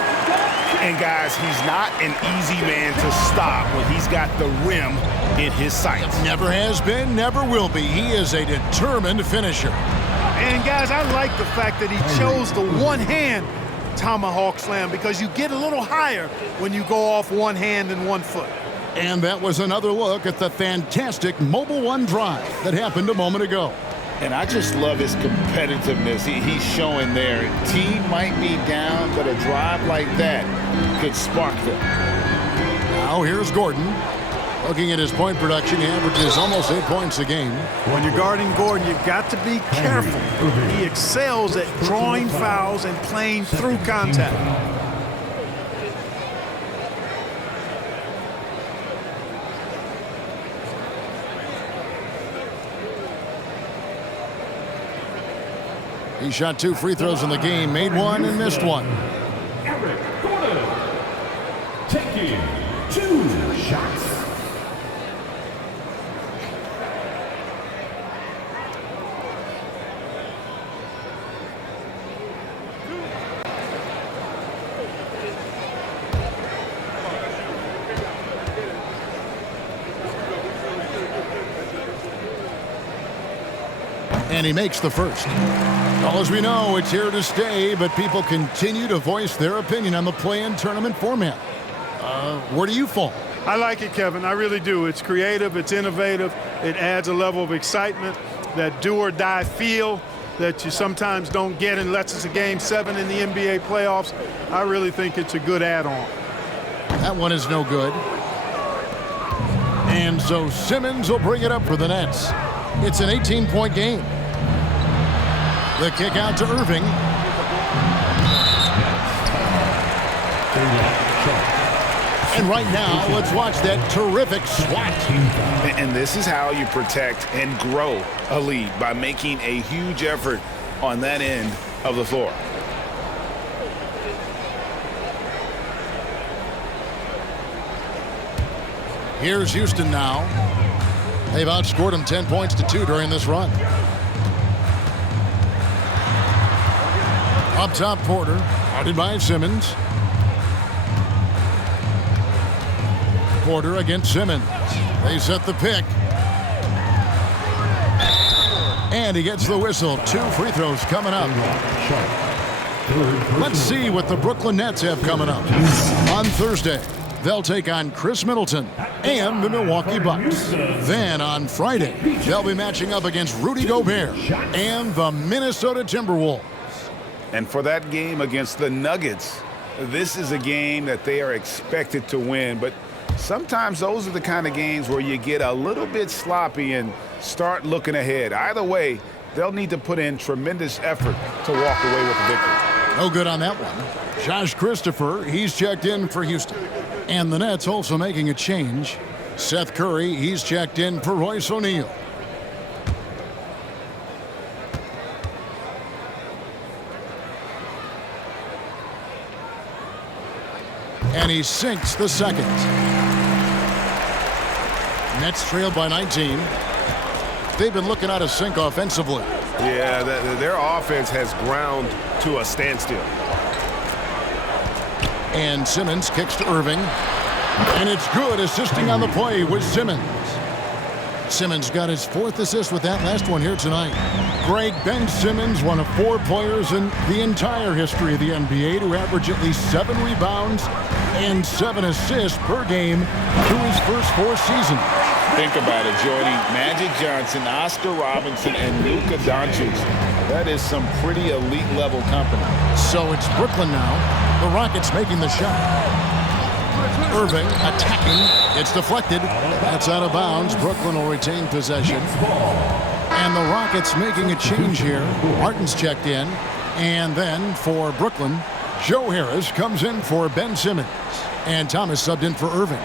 And guys, he's not an easy man to stop when he's got the rim in his sights. Never has been, never will be. He is a determined finisher. And guys, I like the fact that he chose the one-hand tomahawk slam because you get a little higher when you go off one hand and 1 foot. And that was another look at the fantastic Mobile One drive that happened a moment ago. And I just love his competitiveness he's showing there. Team might be down, but a drive like that could spark them. Now here's Gordon. Looking at his point production, he averages almost 8 points a game. When you're guarding Gordon, you've got to be careful. He excels at drawing fouls and playing through contact. He shot 2 free throws in the game, made 1 and missed 1. Eric Gordon taking 2 shots. And he makes the first. Well, as we know, it's here to stay, but people continue to voice their opinion on the play-in tournament format. Where do you fall? I like it, Kevin. I really do. It's creative. It's innovative. It adds a level of excitement, that do-or-die feel that you sometimes don't get unless it's a Game 7 in the NBA playoffs. I really think it's a good add-on. That one is no good. And so Simmons will bring it up for the Nets. It's an 18-point game. The kick out to Irving. And right now, let's watch that terrific swat. And this is how you protect and grow a lead, by making a huge effort on that end of the floor. Here's Houston now. They've outscored him 10 points to 2 during this run. Up top, Porter, guarded by Simmons. Porter against Simmons. They set the pick. And he gets the whistle. 2 free throws coming up. Let's see what the Brooklyn Nets have coming up. On Thursday, they'll take on Chris Middleton and the Milwaukee Bucks. Then on Friday, they'll be matching up against Rudy Gobert and the Minnesota Timberwolves. And for that game against the Nuggets, this is a game that they are expected to win. But sometimes those are the kind of games where you get a little bit sloppy and start looking ahead. Either way, they'll need to put in tremendous effort to walk away with the victory. No good on that one. Josh Christopher, he's checked in for Houston. And the Nets also making a change. Seth Curry, he's checked in for Royce O'Neal. And he sinks the second. Nets trailed by 19. They've been looking out of sync offensively. Yeah, their offense has ground to a standstill. And Simmons kicks to Irving. And it's good, assisting on the play with Simmons. Simmons got his 4th assist with that last one here tonight. Greg, Ben Simmons, one of 4 players in the entire history of the NBA to average at least 7 rebounds and 7 assists per game through his first 4 seasons. Think about it, joining Magic Johnson, Oscar Robinson, and Luka Doncic. That is some pretty elite level company. So it's Brooklyn now. The Rockets making the shot. Irving attacking. It's deflected. That's out of bounds. Brooklyn will retain possession. And the Rockets making a change here. Martin's checked in. And then for Brooklyn, Joe Harris comes in for Ben Simmons. And Thomas subbed in for Irving.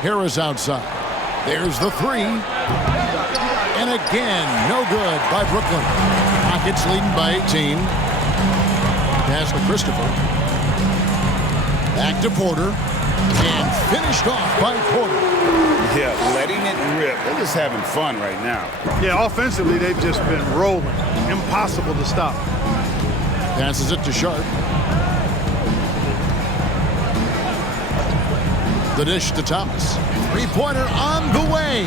Harris outside. There's the 3. And again, no good by Brooklyn. Rockets leading by 18. Pass to Christopher. Back to Porter. And finished off by Porter. Yeah, letting it rip. They're just having fun right now. Yeah, offensively, they've just been rolling. Impossible to stop. Passes it to Sharp. The dish to Thomas. 3-pointer on the way.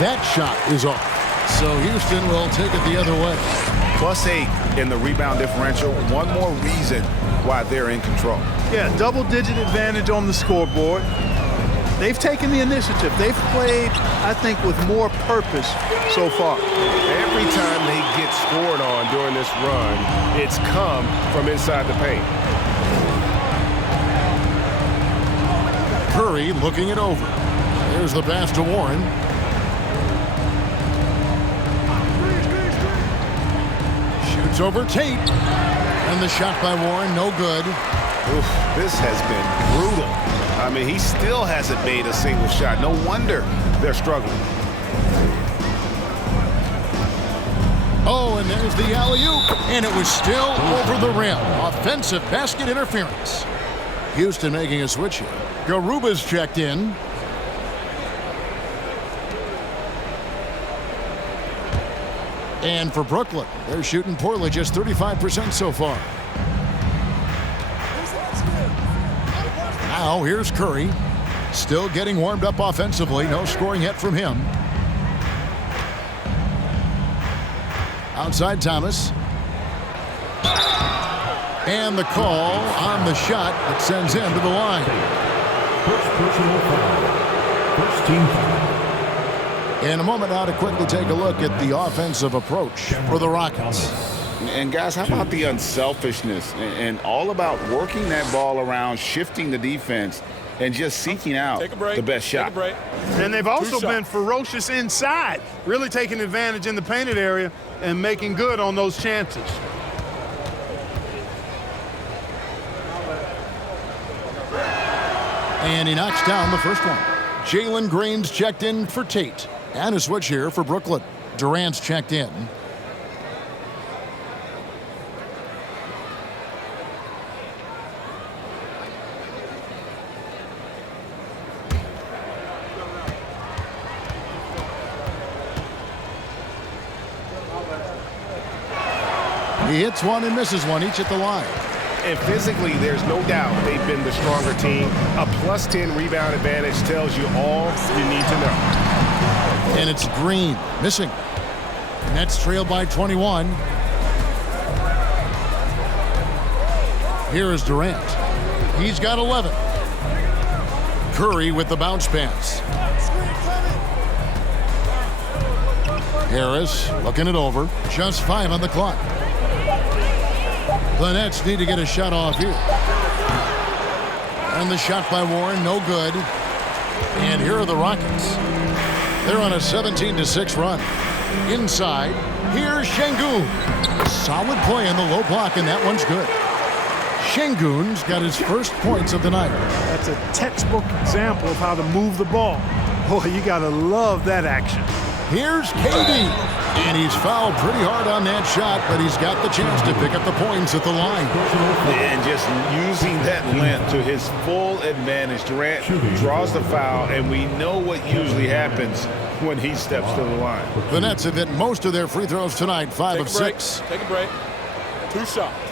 That shot is off. So Houston will take it the other way. +8 in the rebound differential. One more reason why they're in control. Yeah, double-digit advantage on the scoreboard. They've taken the initiative. They've played, I think, with more purpose so far. Every every time they get scored on during this run, it's come from inside the paint. Curry looking it over. There's the pass to Warren. Shoots over Tate. And the shot by Warren, no good. Oof, this has been brutal. I mean, he still hasn't made a single shot. No wonder they're struggling. Oh, and there's the alley-oop, and it was still over the rim. Offensive basket interference. Houston making a switch here. Garuba's checked in. And for Brooklyn, they're shooting poorly, just 35% so far. Now here's Curry, still getting warmed up offensively. No scoring yet from him. Outside Thomas. And the call on the shot that sends him to the line. First personal foul. First team foul. In a moment now to quickly take a look at the offensive approach for the Rockets. And guys, how about the unselfishness and all about working that ball around, shifting the defense, and just seeking out the best shot. And they've also been ferocious inside, really taking advantage in the painted area and making good on those chances. And he knocks down the first one. Jalen Green's checked in for Tate. And a switch here for Brooklyn. Durant's checked in. He hits one and misses one, each at the line. And physically, there's no doubt they've been the stronger team. A plus 10 rebound advantage tells you all you need to know. And it's Green missing. Nets trail by 21. Here is Durant. He's got 11. Curry with the bounce pass. Harris looking it over. Just 5 on the clock. The Nets need to get a shot off here. And the shot by Warren, no good. And here are the Rockets. They're on a 17-6 run. Inside, here's Şengün. Solid play in the low block, and that one's good. Şengün's got his first points of the night. That's a textbook example of how to move the ball. Boy, you got to love that action. Here's KD. And he's fouled pretty hard on that shot, but he's got the chance to pick up the points at the line. And just using that length to his full advantage. Durant draws the foul, and we know what usually happens when he steps to the line. The Nets have hit most of their free throws tonight, 5 of 6. Take a break. 2 shots.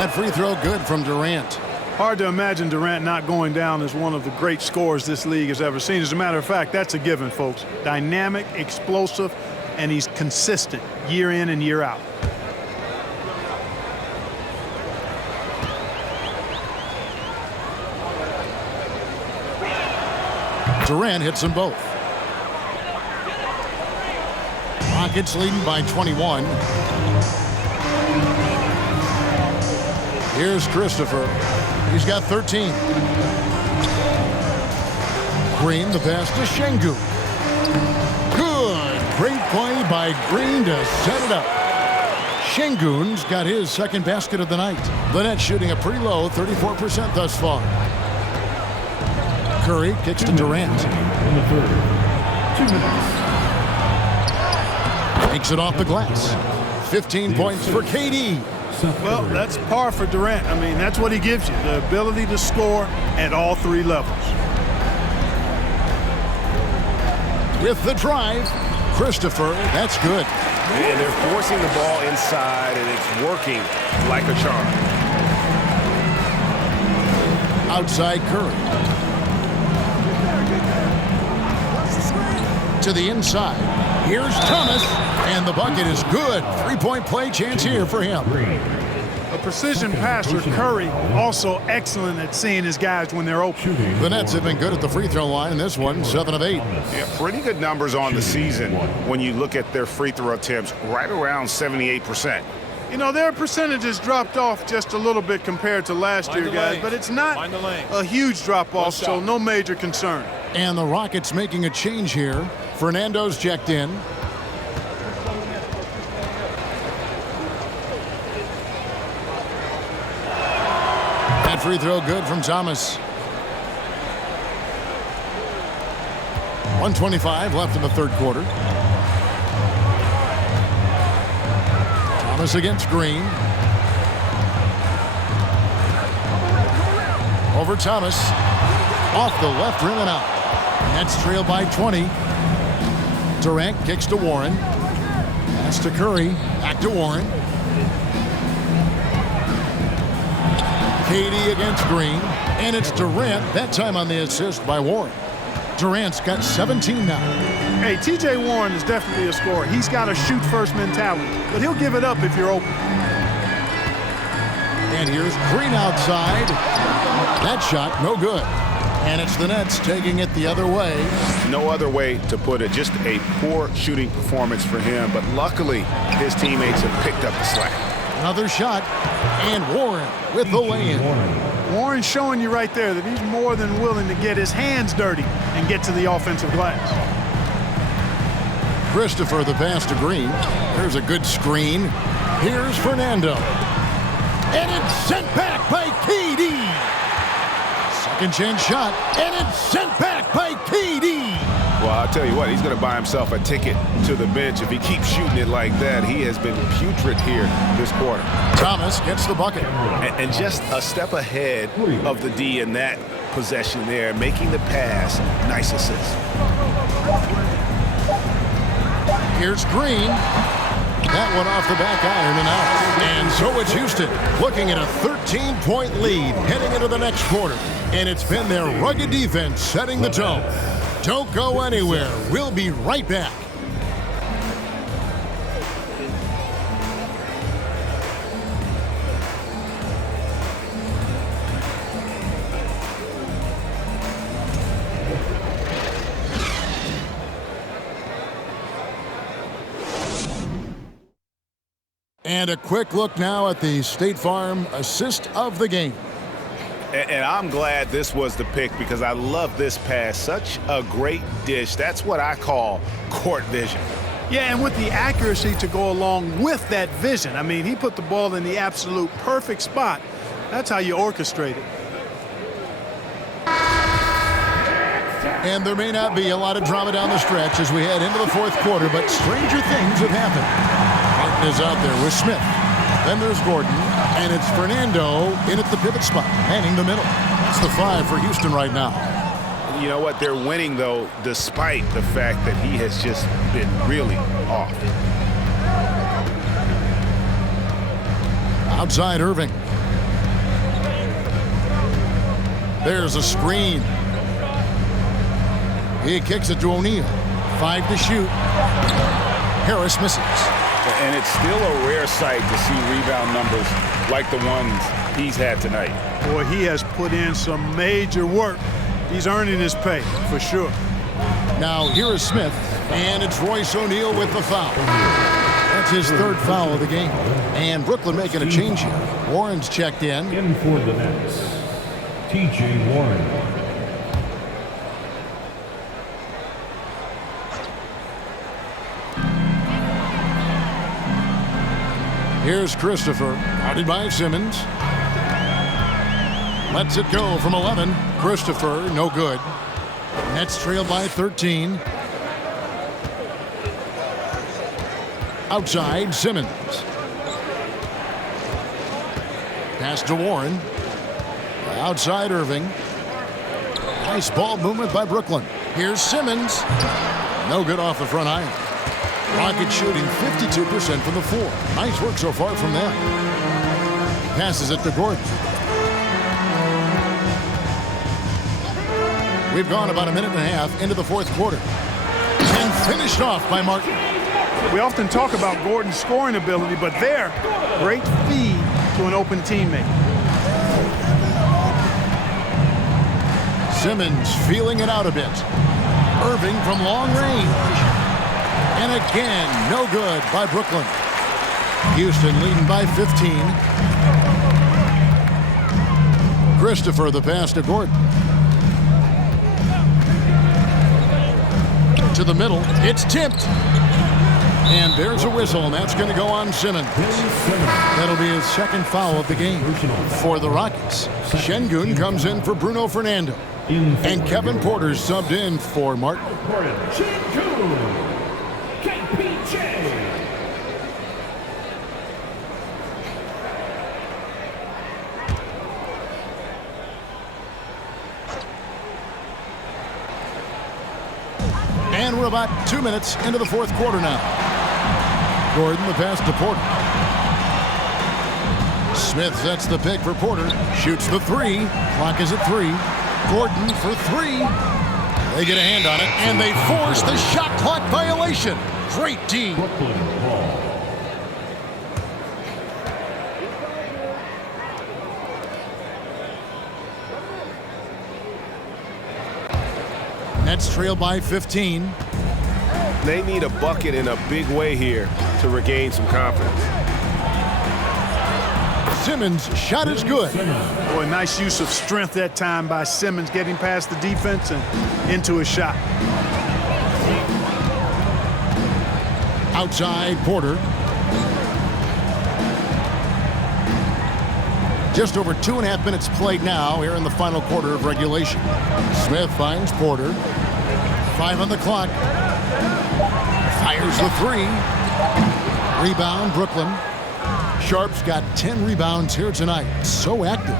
That free throw good from Durant. Hard to imagine Durant not going down as one of the great scorers this league has ever seen. As a matter of fact, that's a given, folks. Dynamic, explosive, and he's consistent year in and year out. Durant hits them both. Rockets leading by 21. Here's Christopher. He's got 13. Green, the pass to Şengün. Good. Great play by Green to set it up. Şengün's got his second basket of the night. The Nets shooting a pretty low 34% thus far. Curry kicks to Durant. In the third. 2 minutes. Takes it off the glass. 15 points for KD. Well, that's par for Durant. I mean, that's what he gives you, the ability to score at all 3 levels. With the drive, Christopher, that's good. And they're forcing the ball inside, and it's working like a charm. Outside Curry. To the inside. Here's Thomas, and the bucket is good. 3-point play chance here for him. precision passer, Curry, also excellent at seeing his guys when they're open. The Nets have been good at the free throw line in this one, 7 of 8. Yeah, pretty good numbers on the season when you look at their free throw attempts, right around 78%. You know, their percentages dropped off just a little bit compared to last year, guys, but it's not a huge drop-off, so no major concern. And the Rockets making a change here. Fernando's checked in. That free throw good from Thomas. 1:25 left in the third quarter. Thomas against Green. Over Thomas. Off the left rim and out. Nets trail by 20. Durant kicks to Warren. Pass to Curry. Back to Warren. KD against Green. And it's Durant, that time on the assist by Warren. Durant's got 17 now. Hey, T.J. Warren is definitely a scorer. He's got a shoot-first mentality, but he'll give it up if you're open. And here's Green outside. That shot, no good. And it's the Nets taking it the other way. No other way to put it. Just a poor shooting performance for him, but luckily his teammates have picked up the slack. Another shot, and Warren with the lay-in. Warren showing you right there that he's more than willing to get his hands dirty and get to the offensive glass. Christopher the pass to Green. There's a good screen. Here's Fernando. And it's sent back by KD. Second chance shot, and it's sent back by KD. Well, I'll tell you what, he's going to buy himself a ticket to the bench if he keeps shooting it like that. He has been putrid here this quarter. Thomas gets the bucket. And just a step ahead of the D in that possession there, making the pass. Nice assist. Here's Green. That one off the back iron and out. And so it's Houston looking at a 13-point lead heading into the next quarter. And it's been their rugged defense setting the tone. Don't go anywhere. We'll be right back. And a quick look now at the State Farm assist of the game. And I'm glad this was the pick because I love this pass. Such a great dish. That's what I call court vision. Yeah, and with the accuracy to go along with that vision. I mean, he put the ball in the absolute perfect spot. That's how you orchestrate it. And there may not be a lot of drama down the stretch as we head into the fourth quarter, but stranger things have happened. Martin is out there with Smith. Then there's Gordon, and it's Fernando in at the pivot spot, manning the middle. That's the 5 for Houston right now. You know what? They're winning, though, despite the fact that he has just been really off. Outside Irving. There's a screen. He kicks it to O'Neal. 5 to shoot. Harris misses. And it's still a rare sight to see rebound numbers like the ones he's had tonight. Boy, he has put in some major work. He's earning his pay, for sure. Now, here is Smith, and it's Royce O'Neal with the foul. That's his third foul of the game. And Brooklyn making a change here. Warren's checked in. In for the Nets, T.J. Warren. Here's Christopher, guarded by Simmons. Lets it go from 11. Christopher, no good. Nets trail by 13. Outside, Simmons. Pass to Warren. Outside, Irving. Nice ball movement by Brooklyn. Here's Simmons. No good off the front iron. Rockets shooting 52% from the floor. Nice work so far from them. Passes it to Gordon. We've gone about a minute and a half into the fourth quarter. And finished off by Martin. We often talk about Gordon's scoring ability, but there, great feed to an open teammate. Simmons feeling it out a bit. Irving from long range. And again, no good by Brooklyn. Houston leading by 15. Christopher the pass to Gordon. To the middle. It's tipped. And there's a whistle, and that's going to go on Simmons. That'll be his second foul of the game for the Rockets. Şengün comes in for Bruno Fernando. And Kevin Porter subbed in for Martin. And we're about 2 minutes into the fourth quarter now. Gordon the pass to Porter. Smith sets the pick for Porter. Shoots the three. Clock is at 3. Gordon for 3. They get a hand on it, and they force the shot clock violation. Great D. Nets trail by 15. They need a bucket in a big way here to regain some confidence. Simmons' shot is good. Boy, nice use of strength that time by Simmons, getting past the defense and into his shot. Outside Porter. Just over 2.5 minutes played now here in the final quarter of regulation. Smith finds Porter. 5 on the clock. Fires the 3. Rebound Brooklyn. Sharp's got 10 rebounds here tonight. So active.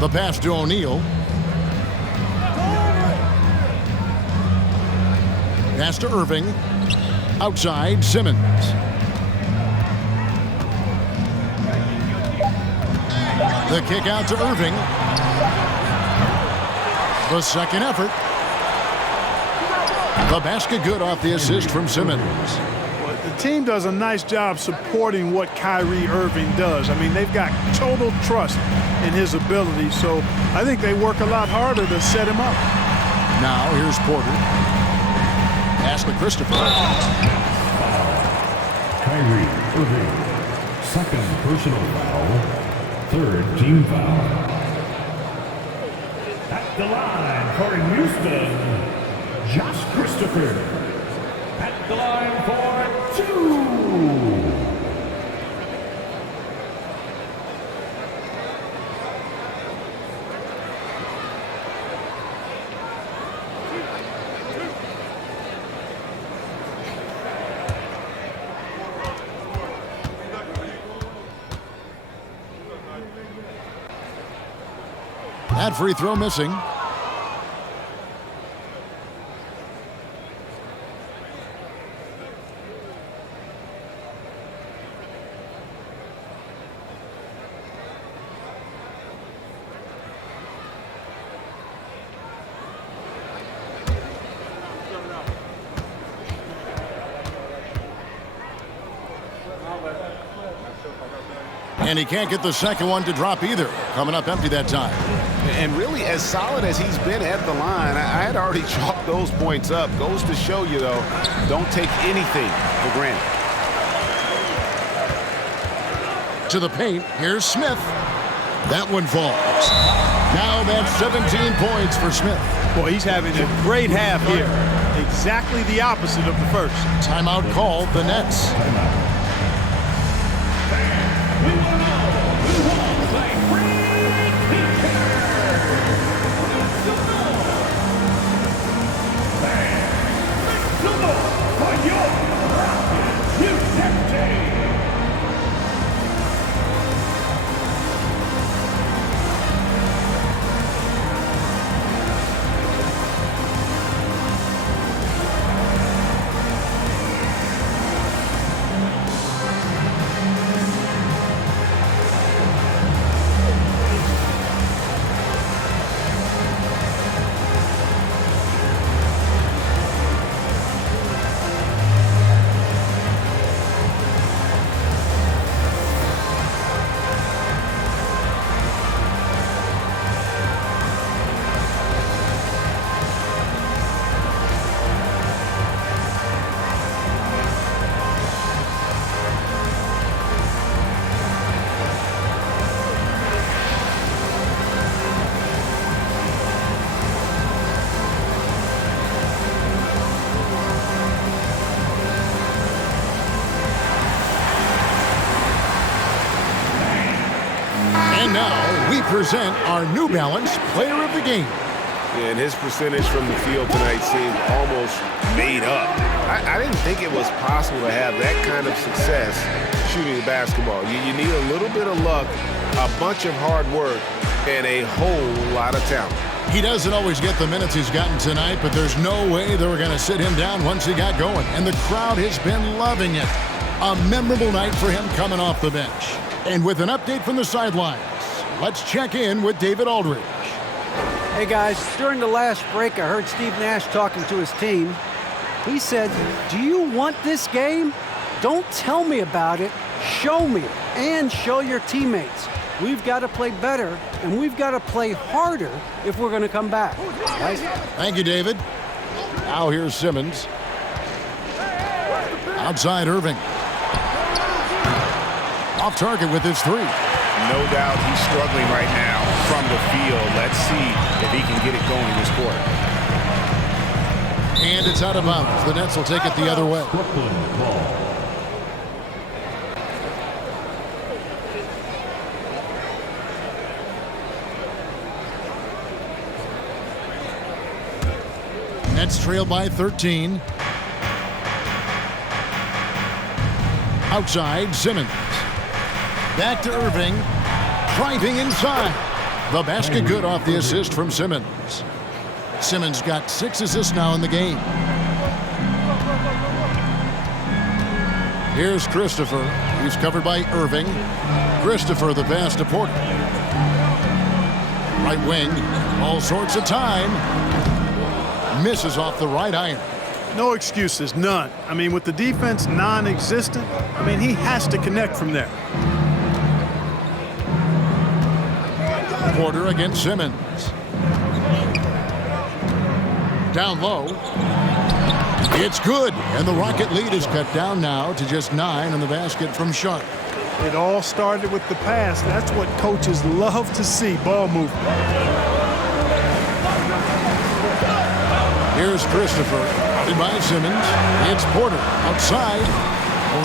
The pass to O'Neal. Pass to Irving. Outside Simmons. The kick out to Irving. The second effort. The basket good off the assist from Simmons. The team does a nice job supporting what Kyrie Irving does. I mean, they've got total trust in his ability, so I think they work a lot harder to set him up. Now here's Porter. Pass to Christopher. Kyrie Irving, second personal foul, third team foul. At the line for Houston, Josh Christopher. At the line for 2. That free throw missing. And he can't get the second one to drop either. Coming up empty that time. And really, as solid as he's been at the line, I had already chalked those points up. Goes to show you, though, don't take anything for granted. To the paint, here's Smith. That one falls. Now that's 17 points for Smith. Boy, he's having a great half here. Exactly the opposite of the first. Timeout called the Nets. now we present our New Balance Player of the Game. And his percentage from the field tonight seemed almost made up. I didn't think it was possible to have that kind of success shooting the basketball. You need a little bit of luck, a bunch of hard work, and a whole lot of talent. He doesn't always get the minutes he's gotten tonight, but there's no way they were going to sit him down once he got going. And the crowd has been loving it. A memorable night for him coming off the bench. And with an update from the sidelines, let's check in with David Aldridge. Hey guys, during the last break, I heard Steve Nash talking to his team. He said, "Do you want this game? Don't tell me about it. Show me and show your teammates. We've got to play better, and we've got to play harder if we're going to come back." Right? Thank you, David. Now here's Simmons. Outside Irving. Off target with his three. No doubt he's struggling right now from the field. Let's see if he can get it going this quarter. And it's out of bounds. The Nets will take it the other way. Brooklyn ball. Nets trail by 13. Outside, Simmons. Back to Irving. Driving inside. The basket good off the assist from Simmons. Simmons got 6 assists now in the game. Here's Christopher. He's covered by Irving. Christopher, the pass to Porter. Right wing. All sorts of time. Misses off the right iron. No excuses, none. I mean, with the defense non-existent, he has to connect from there. Porter against Simmons. Down low. It's good. And the Rocket lead is cut down now to just 9 in the basket from Sharp. It all started with the pass. That's what coaches love to see, ball movement. Here's Christopher. Guarded by Simmons. It's Porter outside.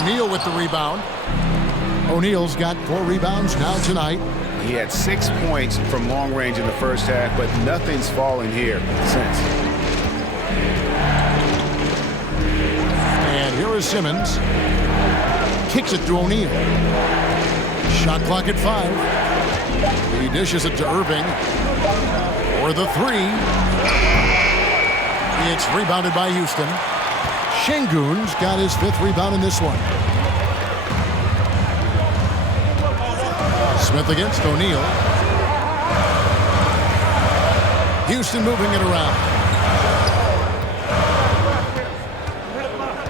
O'Neal with the rebound. O'Neal's got 4 rebounds now tonight. He had 6 points from long range in the first half, but nothing's fallen here since. And here is Simmons. Kicks it to O'Neal. Shot clock at 5. He dishes it to Irving. For the 3. It's rebounded by Houston. Şengün's got his 5th rebound in this one. Smith against O'Neal. Houston moving it around.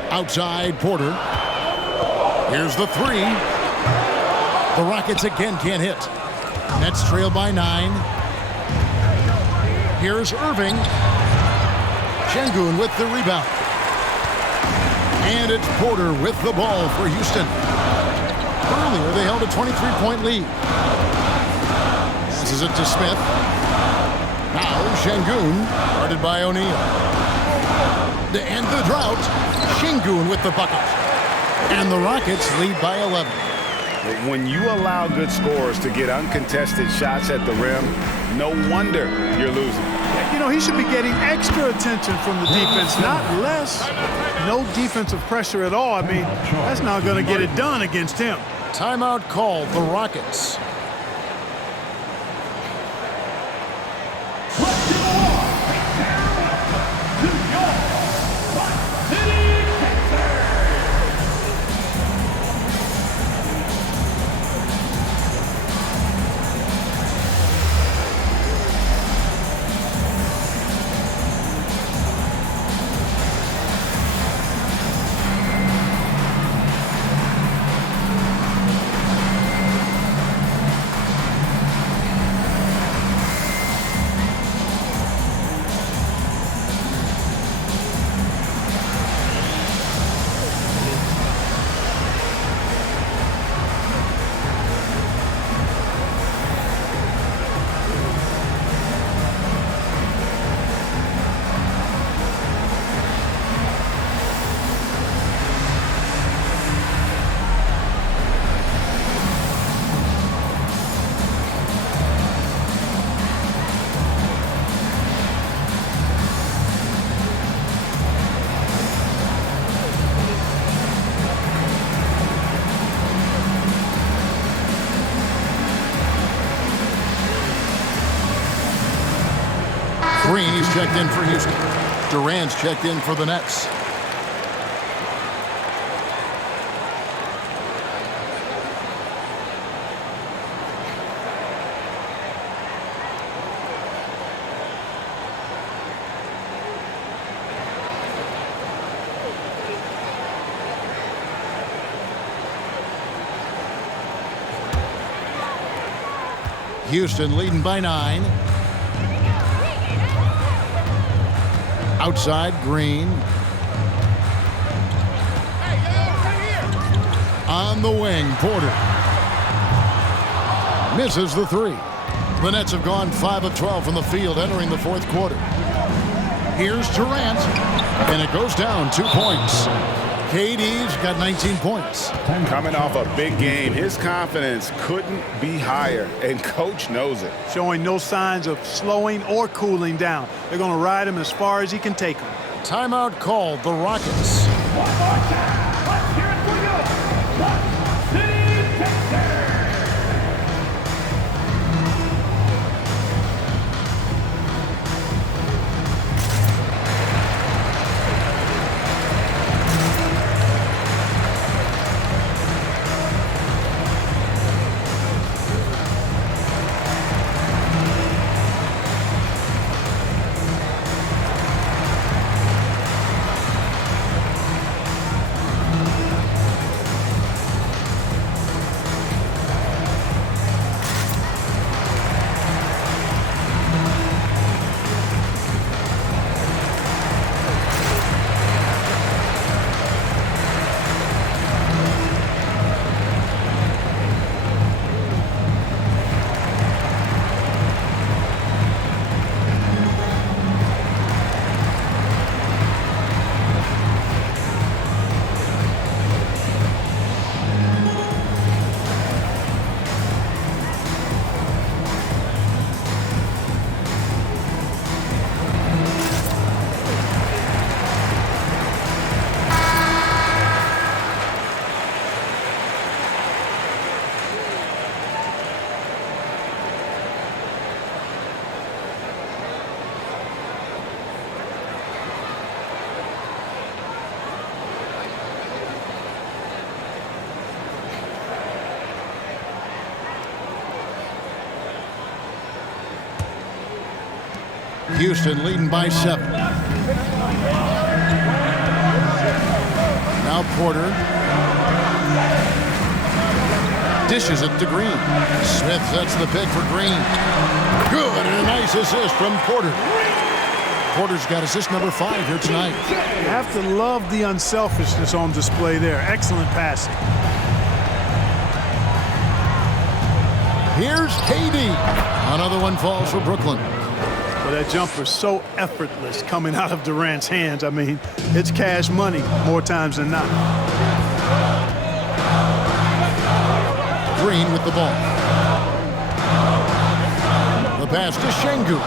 Outside Porter. Here's the 3. The Rockets again can't hit. Nets trail by 9. Here's Irving. Şengün with the rebound. And it's Porter with the ball for Houston. Earlier, they held a 23-point lead. Passes it to Smith. Now, Şengün, guarded by O'Neal. To end the drought, Şengün with the bucket. And the Rockets lead by 11. When you allow good scorers to get uncontested shots at the rim, no wonder you're losing. He should be getting extra attention from the defense, not less. No defensive pressure at all. That's not going to get it done against him. Timeout called, the Rockets. Green, he's checked in for Houston. Durant's checked in for the Nets. Houston leading by 9. Outside, Green. On the wing, Porter. Misses the 3. The Nets have gone 5 of 12 from the field entering the fourth quarter. Here's Durant, and it goes down 2 points. KD's got 19 points. Coming off a big game, his confidence couldn't be higher, and coach knows it. Showing no signs of slowing or cooling down. They're going to ride him as far as he can take him. Timeout called, the Rockets. One more time. Let's hear it for you. Rock City, Texas. Houston leading by 7. Now Porter. Dishes it to Green. Smith sets the pick for Green. Good, and a nice assist from Porter. Porter's got assist number 5 here tonight. You have to love the unselfishness on display there. Excellent passing. Here's KD. Another one falls for Brooklyn. Well, that jumper's so effortless coming out of Durant's hands. I mean, it's cash money more times than not. Green with the ball. The pass to Şengün.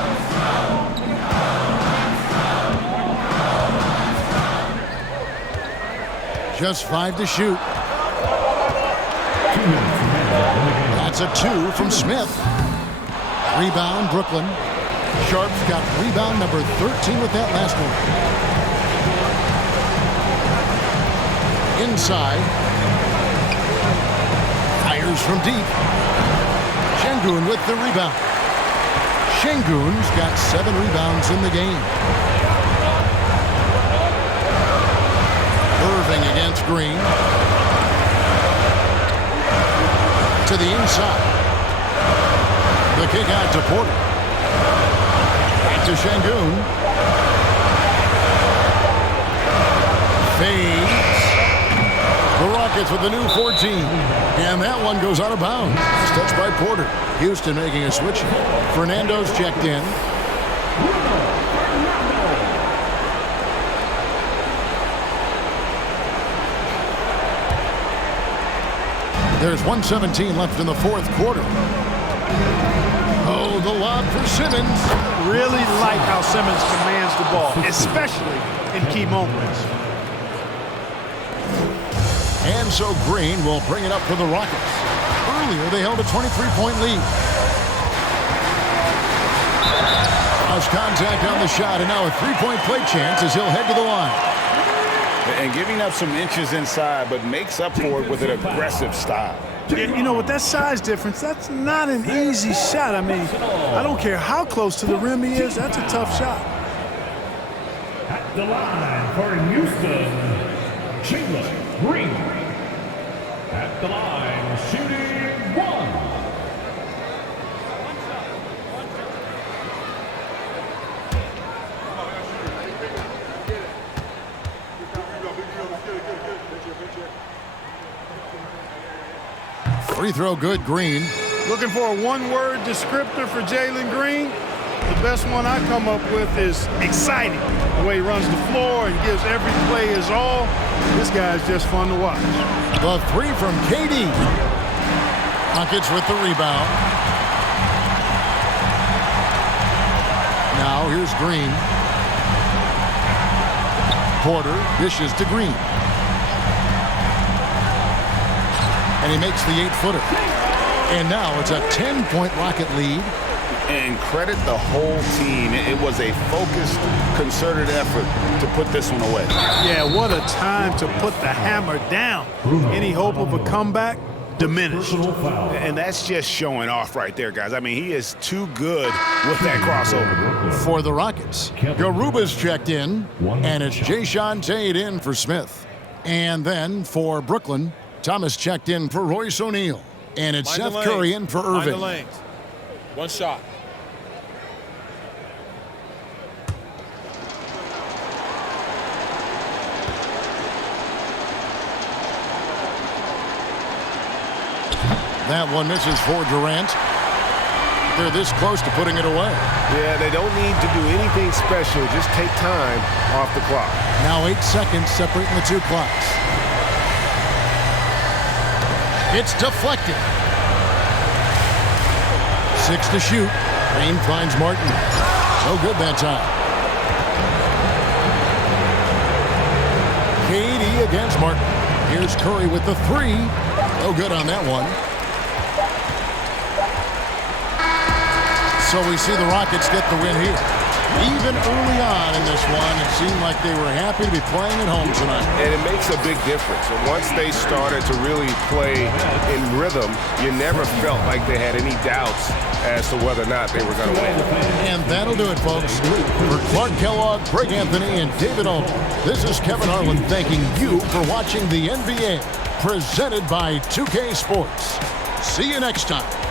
Just 5 to shoot. That's a 2 from Smith. Rebound, Brooklyn. Sharp's got rebound number 13 with that last one. Inside. Fires from deep. Şengün with the rebound. Şengün's got 7 rebounds in the game. Irving against Green. To the inside. The kick out to Porter. Back to Şengün. Fades. The Rockets with the new 14. And that one goes out of bounds. It's touched by Porter. Houston making a switch. Fernando's checked in. There's 1:17 left in the fourth quarter. Oh, the lob for Simmons. Really like how Simmons commands the ball, especially in key moments. And so Green will bring it up for the Rockets. Earlier, they held a 23-point lead. Lost contact on the shot, and now a three-point play chance as he'll head to the line. And giving up some inches inside, but makes up for it with an aggressive style. You know, with that size difference, that's not an easy shot. I mean, I don't care how close to the rim he is, that's a tough shot. At the line for Houston, Jalen Green. At the line, shooting one. Free throw good, Green. Looking for a one-word descriptor for Jalen Green? The best one I come up with is exciting. The way he runs the floor and gives every play his all. This guy's just fun to watch. The three from KD. Rockets with the rebound. Now here's Green. Porter dishes to Green. And he makes the 8-footer. And now it's a 10-point Rocket lead. And credit the whole team. It was a focused, concerted effort to put this one away. Yeah, what a time to put the hammer down. Any hope of a comeback? Diminished. And that's just showing off right there, guys. I mean, he is too good with that crossover. For the Rockets, Garuba's checked in, and it's Jayshawn Tate in for Smith. And then for Brooklyn, Thomas checked in for Royce O'Neal. And it's Seth Curry in for Irving. One shot. That one misses for Durant. They're this close to putting it away. Yeah, they don't need to do anything special. Just take time off the clock. Now 8 seconds separating the two clocks. It's deflected. 6 to shoot. Payne finds Martin. No good that time. KD against Martin. Here's Curry with the three. No good on that one. So we see the Rockets get the win here. Even early on in this one, it seemed like they were happy to be playing at home tonight. And it makes a big difference. And once they started to really play in rhythm, you never felt like they had any doubts as to whether or not they were going to win. And that'll do it, folks. For Clark Kellogg, Greg Anthony, and David Owen, this is Kevin Harlan thanking you for watching the NBA, presented by 2K Sports. See you next time.